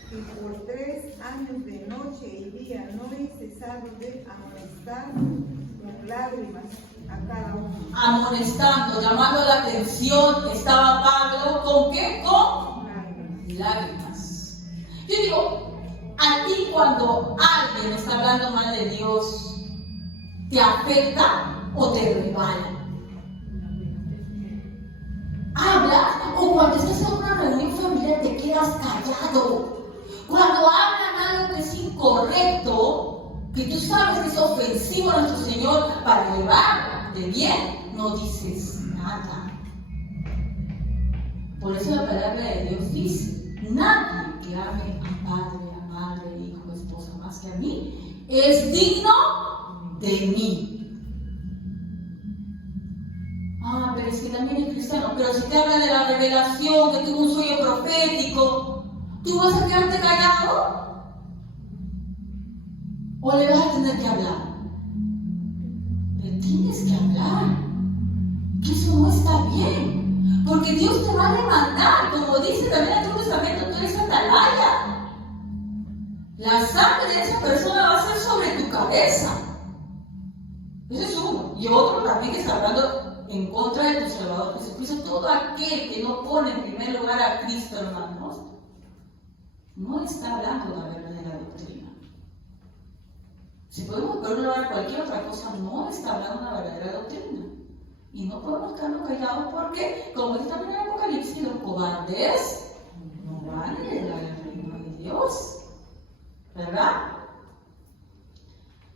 que por 3 años de noche y día no he cesado de amonestar con lágrimas a cada uno. Amonestando, llamando la atención, estaba Pablo, ¿con qué? Con lágrimas. Yo digo, a ti cuando alguien está hablando mal de Dios, ¿te afecta o te rebala? Hablas, o cuando estás en una reunión familiar te quedas callado. Cuando hablan algo que es incorrecto, que tú sabes que es ofensivo a nuestro Señor, para llevar de bien, no dices nada. Por eso la palabra de Dios dice: nadie que ame a padre, a madre, hijo, esposa más que a mí, es digno de mí. Ah, pero es que también es cristiano. Pero si te habla de la revelación, que tuvo un sueño profético, ¿tú vas a quedarte callado? ¿O le vas a tener que hablar? Le tienes que hablar. Que eso no está bien. Porque Dios te va a demandar. Como dice también el Nuevo Testamento, tú eres atalaya. La sangre de esa persona va a ser sobre tu cabeza. Ese es uno. Y otro también que está hablando en contra de tu Salvador Jesucristo. Todo aquel que no pone en primer lugar a Cristo, hermanos, no está hablando de la verdadera doctrina. Si podemos ponerlo a cualquier otra cosa, no está hablando de la verdadera doctrina. Y no podemos quedarnos callados porque, como dice también en el Apocalipsis, los cobardes no van a heredar el reino de Dios. ¿Verdad?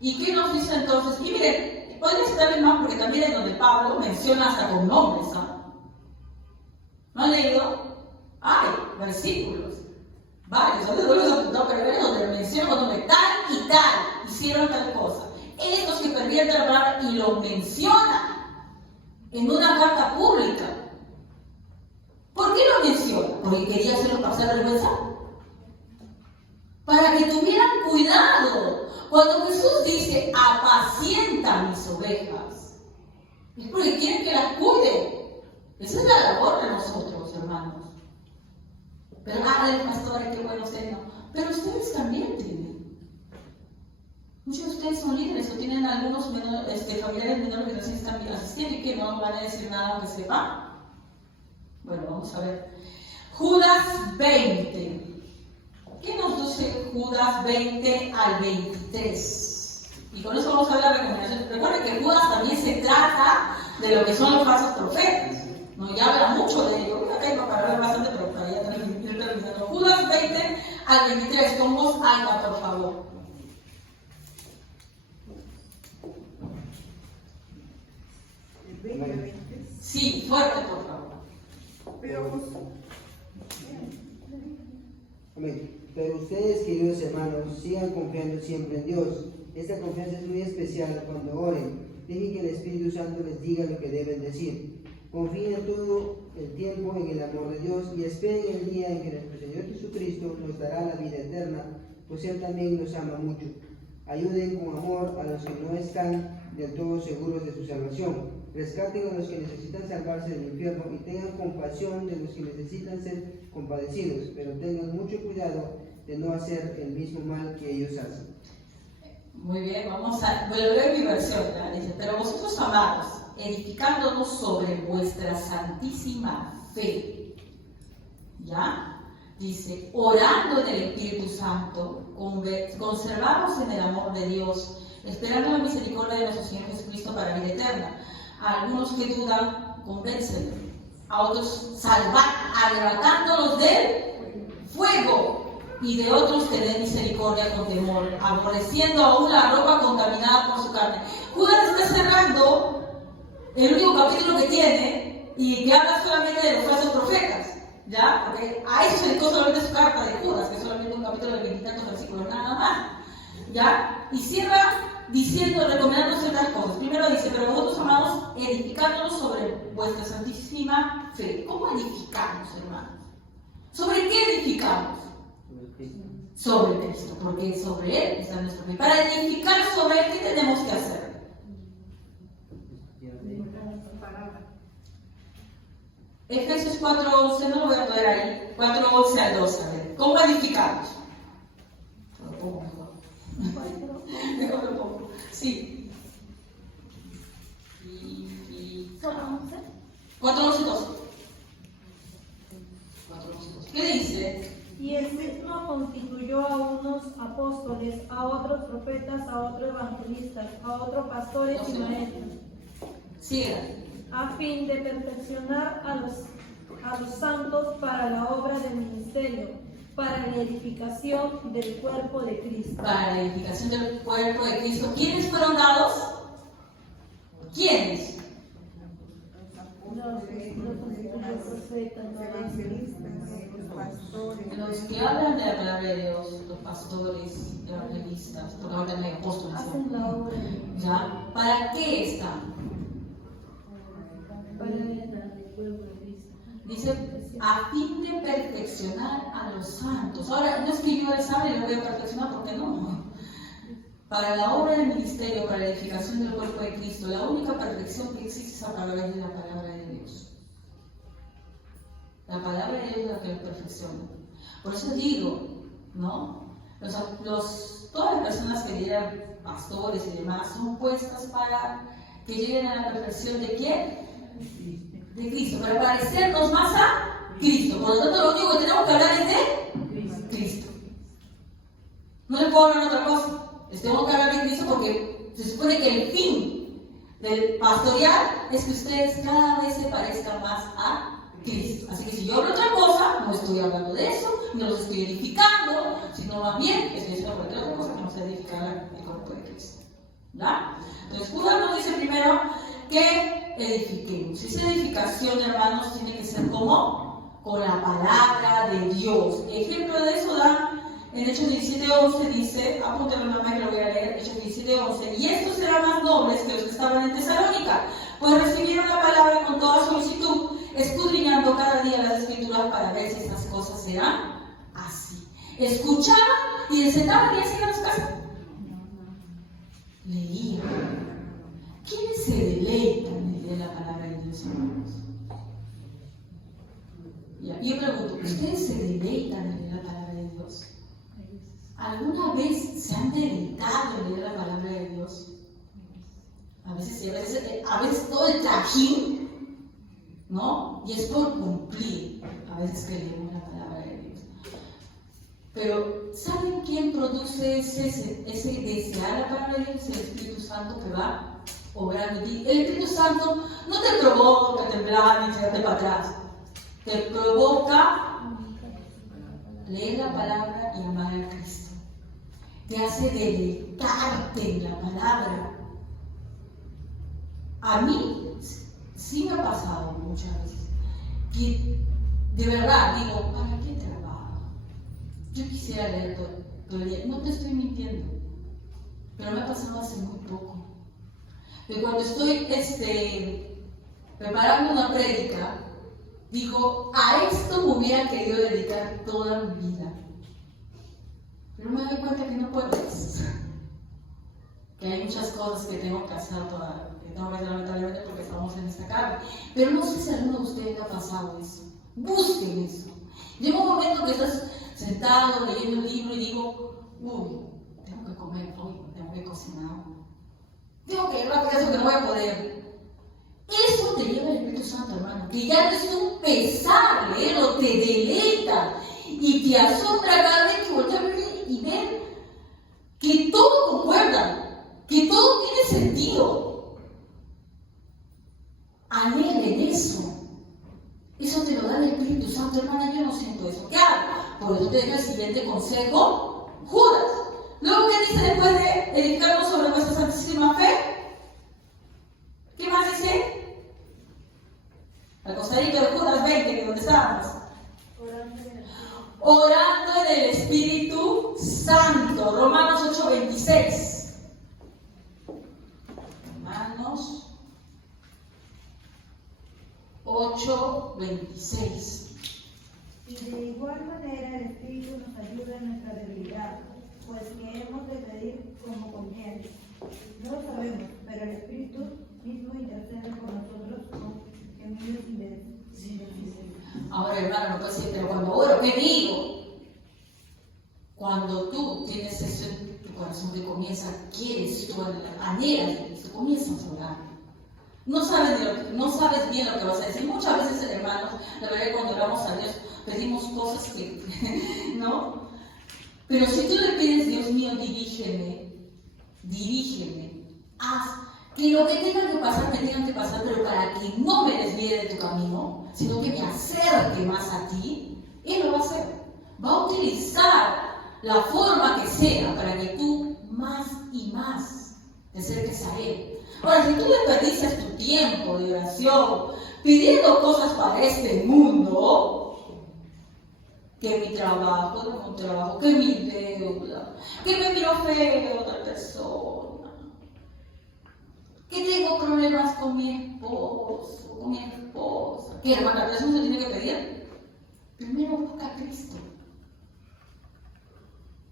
¿Y qué nos dice entonces? Y miren, pueden citarle más porque también es donde Pablo menciona hasta con nombres, ¿ah? ¿No han leído? Hay versículos, varios, a veces los apuntados, pero hay donde menciona con nombre tal y tal, hicieron tal cosa. Estos que pervierten la palabra y lo menciona en una carta pública. ¿Por qué lo menciona? Porque quería hacerlos pasar vergüenza. Para que tuvieran cuidado. Cuando Jesús dice, apacienta mis ovejas, es porque quieren que las cuide. Esa es la labor de nosotros, hermanos. Pero, pastores, qué bueno ser, no. Pero ustedes también tienen. Muchos de ustedes son líderes o tienen algunos familiares menores que recién están asistiendo y que no van a decir nada aunque sepan. Bueno, vamos a ver. Judas 20. ¿Qué nos dice Judas 20 al 23? Y con eso vamos a ver la recomendación. Recuerden que Judas también se trata de lo que son los falsos profetas. ¿No? Ya habla mucho de ello. Acá hay para hablar bastante, pero para ya terminando. Judas 20 al 23, con voz alta, por favor. Sí, fuerte, por favor. Pero ustedes, queridos hermanos, sigan confiando siempre en Dios. Esta confianza es muy especial cuando oren. Dejen que el Espíritu Santo les diga lo que deben decir. Confíen todo el tiempo en el amor de Dios y esperen el día en que nuestro Señor Jesucristo nos dará la vida eterna, pues Él también nos ama mucho. Ayuden con amor a los que no están del todo seguros de su salvación. Rescaten a los que necesitan salvarse del infierno y tengan compasión de los que necesitan ser compadecidos, pero tengan mucho cuidado de no hacer el mismo mal que ellos hacen. Muy bien, vamos a leer mi versión. ¿verdad? Dice, pero vosotros, amados, edificándonos sobre vuestra santísima fe, ¿ya? Dice, orando en el Espíritu Santo, conservados en el amor de Dios, esperando la misericordia de nuestro Señor Jesucristo para vida eterna. A algunos que dudan, convéncenlos. A otros, salvad, arrebatándolos del fuego. Y de otros, tener misericordia con temor, aborreciendo aún la ropa contaminada por su carne. Judas está cerrando el único capítulo que tiene y que habla solamente de los falsos profetas. ¿Ya? Porque a eso se dedicó solamente su carta de Judas, que es solamente un capítulo de 20 versículos, nada más. ¿Ya? Y cierra diciendo, recomendando ciertas cosas. Primero dice, pero vosotros, amados, edificándonos sobre vuestra santísima fe. ¿Cómo edificamos, hermanos? ¿Sobre qué edificamos? Sobre Cristo, porque sobre Él está nuestra fe. Para edificar sobre Él, ¿qué tenemos que hacer? Efesios 4:11, no lo voy a poner ahí, 4:11 al 12, a ver, ¿cómo edificamos? Lo pongo mejor. Mejor lo pongo, sí. ¿Son 11? 4:11, 12. 4:11, 12. ¿Qué dice? Y el mismo constituyó a unos apóstoles, a otros profetas, a otros evangelistas, a otros pastores y maestros, Siga. a fin de perfeccionar a los santos para la obra del ministerio, para la edificación del cuerpo de Cristo. Para la edificación del cuerpo de Cristo. ¿Quiénes fueron dados? ¿Quiénes? Los profetas, Los evangelistas, los pastores, Los que hablan de la palabra de Dios, los pastores, evangelistas, porque ahora también hay apóstoles. hacen la obra de Dios. ¿Ya? ¿Para qué están? Para del pueblo de Cristo. Dice, a fin de perfeccionar a los santos. Ahora, no escribió el sabe y lo voy a perfeccionar porque no. Para la obra del ministerio, para la edificación del cuerpo de Cristo, la única perfección que existe es a través de la palabra de Dios. La palabra de Dios es la que lo perfecciona. Por eso digo, ¿no? Todas las personas que llegan pastores y demás son puestas para que lleguen a la perfección de quién? De Cristo, para parecernos más a Cristo. Por lo tanto, lo único que tenemos que hablar es de Cristo. No le puedo hablar de otra cosa. Les tengo que hablar de Cristo porque se supone que el fin del pastorear es que ustedes cada vez se parezcan más a Cristo. Así que si yo hablo otra cosa, no estoy hablando de eso, no los estoy edificando, sino más bien estoy diciendo cualquier otra cosa que no sea edificar el cuerpo de Cristo. ¿Ya? Entonces, Judas nos dice primero que edifiquemos. Esa edificación, hermanos, tiene que ser como con la palabra de Dios. Ejemplo de eso da en Hechos 17:11, dice, apúntalo nada más que lo voy a leer, Hechos 17:11, y estos serán más nobles que los que estaban en Tesalónica, pues recibieron la palabra con toda solicitud, escudriñando cada día las escrituras para ver si estas cosas serán así. Escuchaban y se sentaban y hacían las casas. Leían. ¿Quiénes se deleitan en leer la palabra de Dios, hermanos? Yo pregunto, ¿ustedes se deleitan en leer la palabra de Dios? ¿Alguna vez se han deleitado en leer la palabra de Dios? A veces sí, a veces todo el trajín, ¿no? Y es por cumplir, a veces que leemos la palabra de Dios. Pero, ¿saben quién produce ese desear la palabra de Dios? El Espíritu Santo que va obrando en ti. El Espíritu Santo no te provoca temblar ni tirarte para atrás. Te provoca leer la palabra y amar a Cristo. Te hace deleitarte en la palabra. A mí sí me ha pasado muchas veces que de verdad digo, ¿para qué trabajo? Yo quisiera leer todo el día. No te estoy mintiendo, pero me ha pasado hace muy poco. Que cuando estoy preparando una prédica, digo, a esto me hubiera querido dedicar toda mi vida. Pero me doy cuenta que no puedes. Que hay muchas cosas que tengo que hacer todavía, que tengo que hacer lamentablemente porque estamos en esta carne. Pero no sé si a alguno de ustedes le ha pasado eso. Busquen eso. Llega un momento que estás sentado leyendo un libro y digo, uy, tengo que comer hoy, tengo que cocinar. Tengo que llevar eso que no voy a poder. Eso te lleva el Espíritu Santo, hermano, que ya no es un pesar leerlo, te deleita y te asombra cada vez que volteas a ver y ver que todo concuerda, que todo tiene sentido. Anhelen eso. Eso te lo da el Espíritu Santo, hermana. Yo no siento eso. ¿Qué hago? Por eso te dejo el siguiente consejo, Judas. Luego, ¿qué dice después de edificarnos sobre nuestra santísima fe? ¿Qué más dice? Al costadito de Judas 20, que donde estábamos. Orando en el Espíritu Santo. Romanos 8:26. Romanos 8:26. Y de igual manera el Espíritu nos ayuda en nuestra debilidad, pues que hemos de pedir como conviene. No lo sabemos, pero el Espíritu mismo intercede por nosotros con gemidos indecibles. Ahora, hermano, no puedes decir, pero cuando oro, ¿qué digo? Cuando tú tienes eso en tu corazón que comienza, quieres, tú anhelas de eso, comienzas a orar. No sabes bien lo que vas a decir. Muchas veces, hermanos, la verdad, cuando oramos a Dios, pedimos cosas que, ¿no? Pero si tú le pides, Dios mío, dirígeme, haz que lo que tenga que pasar, me tenga que pasar, pero para que no me desvíe de tu camino, sino que me acerque más a ti, Él lo va a hacer. Va a utilizar la forma que sea para que tú más y más te acerques a Él. Ahora, si tú desperdicias tu tiempo de oración pidiendo cosas para este mundo, que mi trabajo, no un trabajo, que mi deuda, que me miro feo otra persona, que tengo problemas con mi esposo, con mi esposa, que hermana, pero eso no se tiene que pedir. Primero busca a Cristo.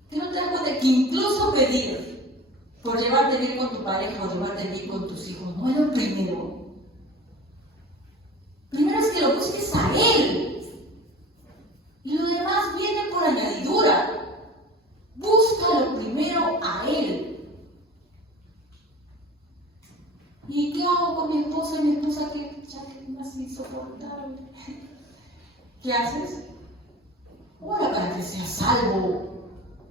¿Tú no te das cuenta que incluso pedir por llevarte bien con tu pareja o llevarte bien con tus hijos no es lo primero? Primero es que lo busques a Él. Y lo demás viene por añadidura. Búscalo primero a Él. ¿Y qué hago con mi esposa y mi esposa que ya es más insoportable? ¿Qué haces? Ora para que seas salvo.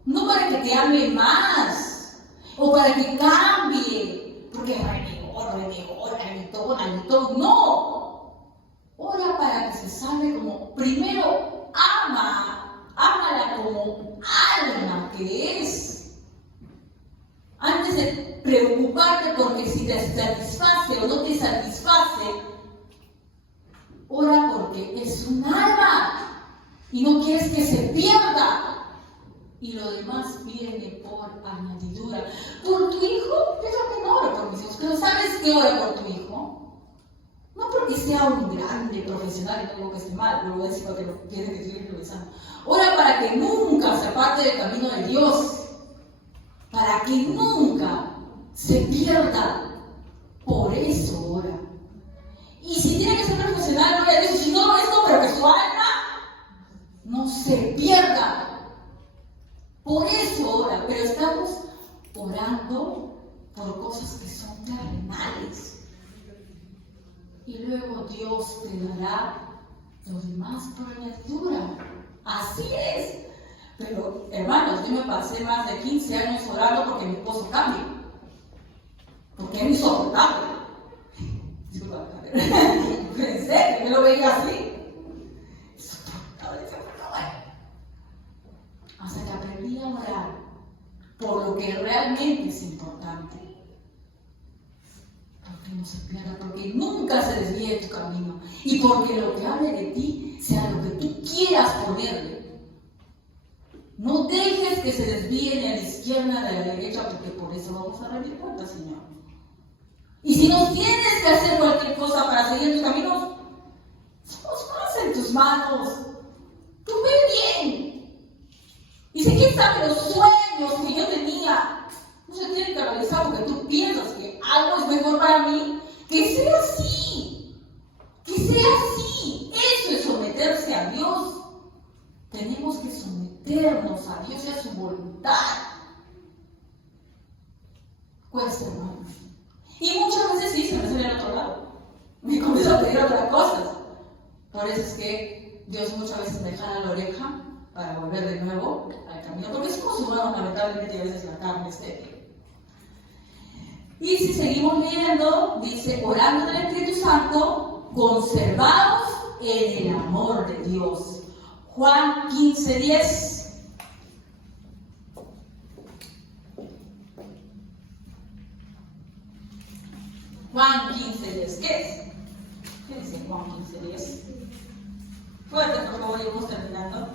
No para que te ame más. O para que cambie. Porque renegó. No. Ora para que se salve como primero ámala como alma que es. Antes de preocuparte porque si te satisface o no te satisface, ora porque es un alma y no quieres que se pierda. Y lo demás viene por añadidura. Por tu hijo, yo también oro por mis hijos, pero ¿sabes qué ora por tu hijo? No porque sea un grande profesional y no digo que esté mal, lo voy a decir porque lo tiene que seguir revisando. Ora para que nunca se aparte del camino de Dios, para que nunca se pierda. Por eso ora. Y si tiene que ser profesional, gloria a Dios, si no lo es, no, pero que su alma no se pierda. Por eso ora, pero estamos orando por cosas que son terrenales. Y luego Dios te dará lo demás por añadidura. Así es. Pero, hermanos, yo me pasé más de 15 años orando porque mi esposo cambie. Porque es insoportable. Pensé que me lo veía así. Insoportable. Hasta que aprendí a orar por lo que realmente es importante. Porque no se pierda, porque nunca se desvíe de tu camino. Y porque lo que hable de ti sea lo que tú quieras ponerle. No dejes que se desvíe ni a la izquierda ni a la derecha, porque por eso vamos a rendir cuentas, Señor. Y si no tienes que hacer cualquier cosa para seguir en tus caminos, somos más en tus manos. Tú ve bien. Y si quién sabe los sueños que yo tenía, no se tienen que realizar porque tú piensas que algo es mejor para mí, que sea así. Que sea así. Eso es someterse a Dios. Tenemos que someternos a Dios y a su voluntad. Cuesta, hermanos. Y muchas veces sí, se me sale al otro lado. Me comienzo a pedir otras cosas. Por eso es que Dios muchas veces me jala la oreja para volver de nuevo al camino. Porque somos humanos, lamentablemente, y a veces la carne es débil. Y si seguimos leyendo, dice, orando del Espíritu Santo, conservados en el amor de Dios. Juan 15:10. Juan 15:10. ¿Qué es? ¿Qué dice Juan 15:10? Fuerte, por favor, y vamos terminando.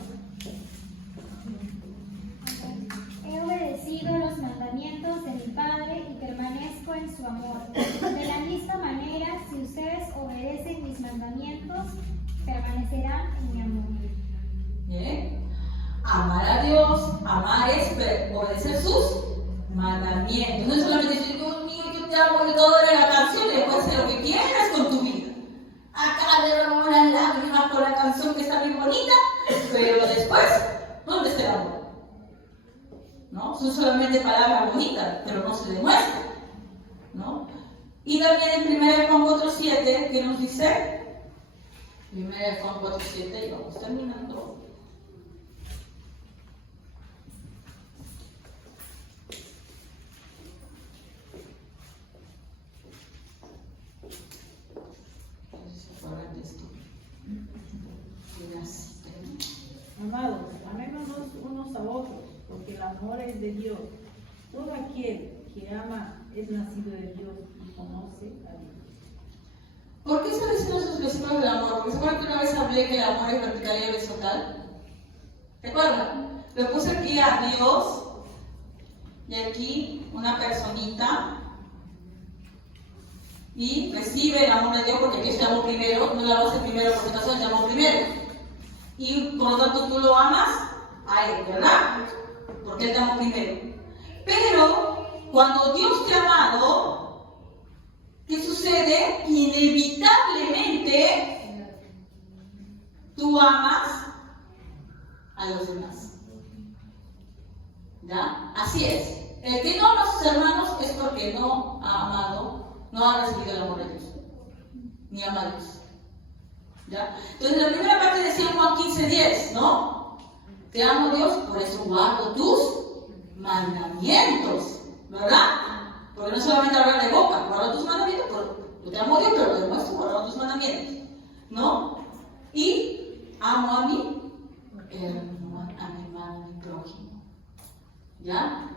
He obedecido los mandamientos de mi Padre y permanezco en su amor. De la misma manera, si ustedes obedecen mis mandamientos, permanecerán en mi amor. Bien. Amar a Dios, amar es obedecer sus mandamientos. No es solamente decir, Dios mío, yo te amo y todo en la canción, y puedes hacer lo que quieras con tu vida. Acá derramamos las lágrimas por la canción que está son solamente palabras bonitas, pero no se demuestran, ¿no? Y también en 1 Juan 4:7, ¿qué nos dice? 1 Juan 4:7, y vamos terminando. Amados, amémonos unos a otros, porque el amor es de Dios. Todo aquel que ama es nacido de Dios y conoce a Dios. ¿Por qué se dicen esos versículos del amor? Porque se acuerdan que una vez hablé que el amor es vertical y horizontal. ¿Se acuerdan? Le puse aquí a Dios y aquí una personita y recibe el amor de Dios porque Dios te amó primero, no la hace primero porque esta persona te amó primero. Y por lo tanto tú lo amas a Él, ¿verdad? Porque Él te amó primero. Pero cuando Dios te ha amado, ¿qué sucede? Inevitablemente tú amas a los demás. ¿Ya? Así es. El que no ama a sus hermanos es porque no ha amado, no ha recibido el amor de Dios, ni ama a Dios. ¿Ya? Entonces la primera parte decía Juan 15:10, ¿no? Te amo Dios, por eso guardo tus mandamientos, ¿verdad? Porque no solamente hablar de boca, guardo tus mandamientos, yo te amo Dios, pero lo demuestro guardando tus mandamientos, ¿no? Y amo a mi hermano, a mi prójimo, ¿ya?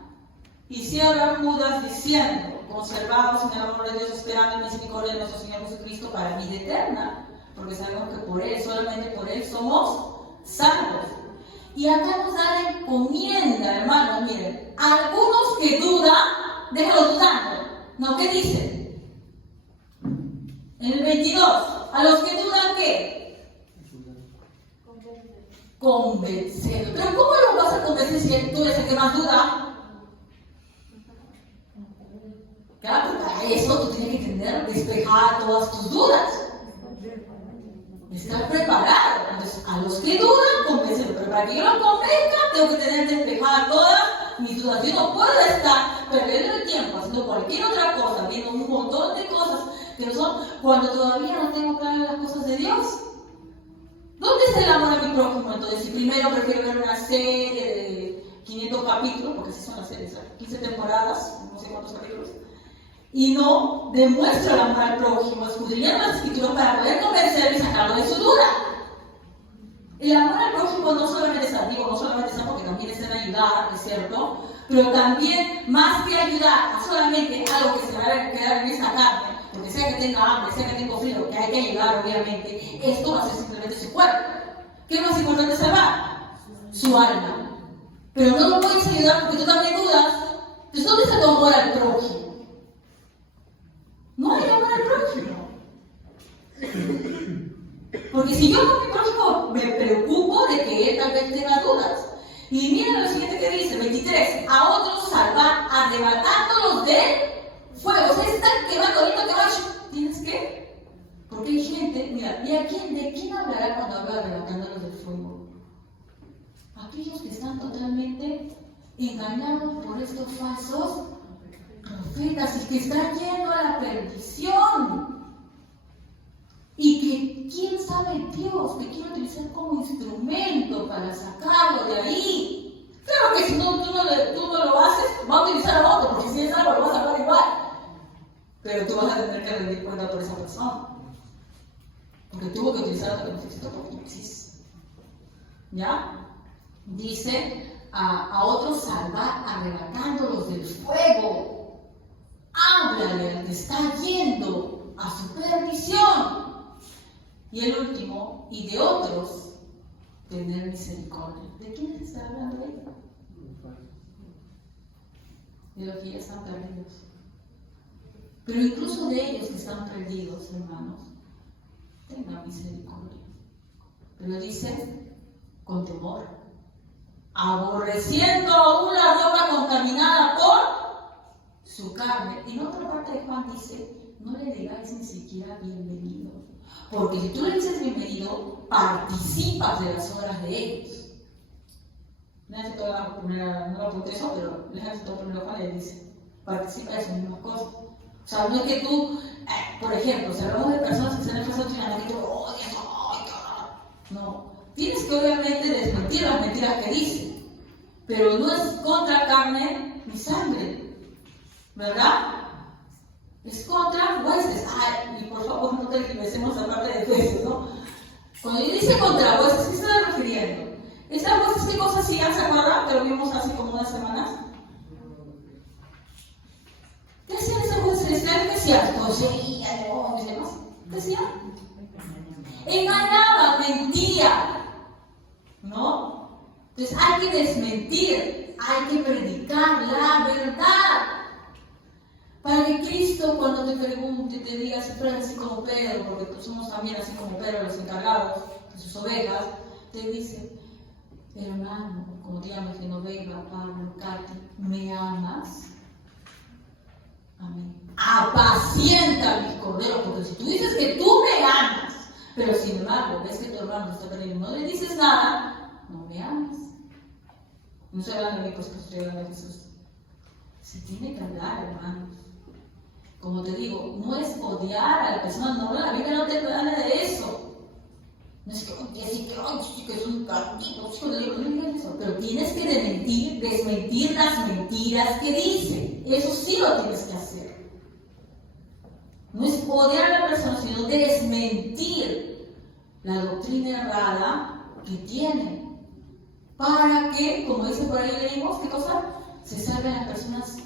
Y cierra Judas diciendo, conservados en el amor de Dios, esperando en misericordia de nuestro Señor Jesucristo para vida eterna, porque sabemos que por Él, solamente por Él somos salvos. Y acá nos da la encomienda, hermanos, miren, algunos que dudan, déjalo dudando, ¿no? ¿Qué dice? En el 22, a los que dudan, ¿qué? Convencer. Pero ¿cómo lo vas a convencer si tú eres el que más duda? Claro, para eso tú tienes que tener despejada todas tus dudas. Estar preparado. Entonces, a los que dudan, convencerlos. Pero para que yo los convenza, tengo que tener despejadas todas mis dudas. Yo no puedo estar perdiendo el tiempo haciendo cualquier otra cosa, viendo un montón de cosas que no son, cuando todavía no tengo claras las cosas de Dios. ¿Dónde está el amor a mi prójimo? Entonces, si primero prefiero ver una serie de 500 capítulos, porque así son las series, 15 temporadas, no sé cuántos capítulos, y no demuestra el amor al prójimo, escudriñando las escrituras para poder convencerlo y sacarlo de su duda. El amor al prójimo no solamente es activo, no solamente es porque también es en ayudar, es cierto, pero también, más que ayudar a solamente algo que se va a quedar en esa carne, porque sea que tenga hambre, sea que tenga frío, que hay que ayudar, obviamente, esto va a ser simplemente su cuerpo. ¿Qué es más importante salvar? Su alma. Pero no lo puedes ayudar porque tú también dudas. Entonces, ¿dónde está tu amor al prójimo? No hay amor al prójimo. Porque si yo con mi prójimo me preocupo de que él tal vez tenga dudas. Y miren lo siguiente que dice, 23, a otros salvar, arrebatándolos del fuego. O sea, están quemando ahorita que vaya. ¿Tienes que? Porque hay gente, mira, ¿y de quién hablará cuando habla arrebatándolos del fuego? Aquellos que están totalmente engañados por estos falsos profetas y que están yendo a la perdición. Y que quién sabe Dios te quiere utilizar como instrumento para sacarlo de ahí. Claro que si tú no lo haces, va a utilizar a otro, porque si es algo lo vas a sacar igual. Pero tú vas a tener que rendir cuenta por esa persona. Porque tuvo que utilizar otro que necesito porque no existe. ¿Ya? Dice a otros salvar, arrebatándolos del fuego. Háblale al que está yendo a su perdición. Y el último, y de otros, tener misericordia. ¿De quién se está hablando ahí? De los que ya están perdidos. Pero incluso de ellos que están perdidos, hermanos, tengan misericordia. Pero dice, con temor, aborreciendo aún la ropa contaminada por su carne. En otra parte de Juan dice, no le digáis ni siquiera bienvenido. Porque si tú le dices bienvenido, participas de las obras de ellos. Léanse toda la primera, no lo apunté eso, pero léanse todo primero Juan y le dice, participa de esas mismas cosas. O sea, no es que tú, por ejemplo, si hablamos de personas que están en fase doctrinal, que tú odias, no. Tienes que obviamente desmentir las mentiras que dicen, pero no es contra carne ni sangre, ¿verdad? Es contra jueces. Ay, y por favor no tergiversemos la parte de jueces, ¿no? Cuando yo dice contra jueces, ¿qué se está refiriendo? ¿Esas jueces qué cosas hacían? ¿Se acuerdan? Que lo vimos hace como unas semanas. ¿Qué hacían esas jueces? ¿Qué hacían? Conseguían, demonios y demás. ¿Qué hacían? Engañaban, mentían, ¿no? Entonces hay que desmentir, hay que predicar la verdad. Para que Cristo cuando te pregunte, te diga así como Pedro, porque pues somos también así como Pedro, los encargados de sus ovejas, te dice, pero hermano, como te llamas, Genoveva, Pablo, Katy, ¿me amas? Amén. Apacienta mis corderos, porque si tú dices que tú me amas, pero sin embargo ves que tu hermano está perdiendo, no le dices nada, no me amas. No estoy hablando de mí, pues estoy hablando de Jesús. Se tiene que hablar, hermanos. Como te digo, no es odiar a la persona, no, la Biblia no te habla de eso. No es que es un cantito, no digas eso. Pero tienes que desmentir las mentiras que dice. Eso sí lo tienes que hacer. No es odiar a la persona, sino desmentir la doctrina errada que tiene. Para que, como dice por ahí leímos, ¿qué cosa? Se salven las personas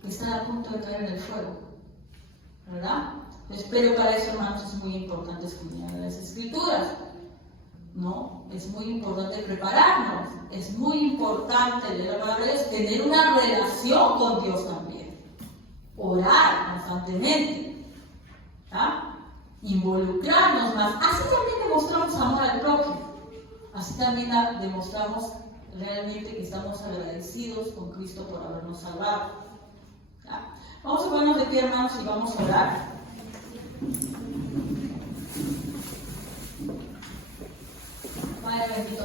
que están a punto de caer en el fuego. ¿Verdad? Entonces, pero para eso, hermanos, es muy importante estudiar las Escrituras, ¿no? Es muy importante prepararnos, es muy importante leer la palabra de Dios, tener una relación con Dios también, orar constantemente, ¿ah? Involucrarnos más, así también demostramos amor al prójimo, así también demostramos realmente que estamos agradecidos con Cristo por habernos salvado. ¿Ah? Vamos a ponernos de pie, hermanos, y vamos a orar. Padre bendito,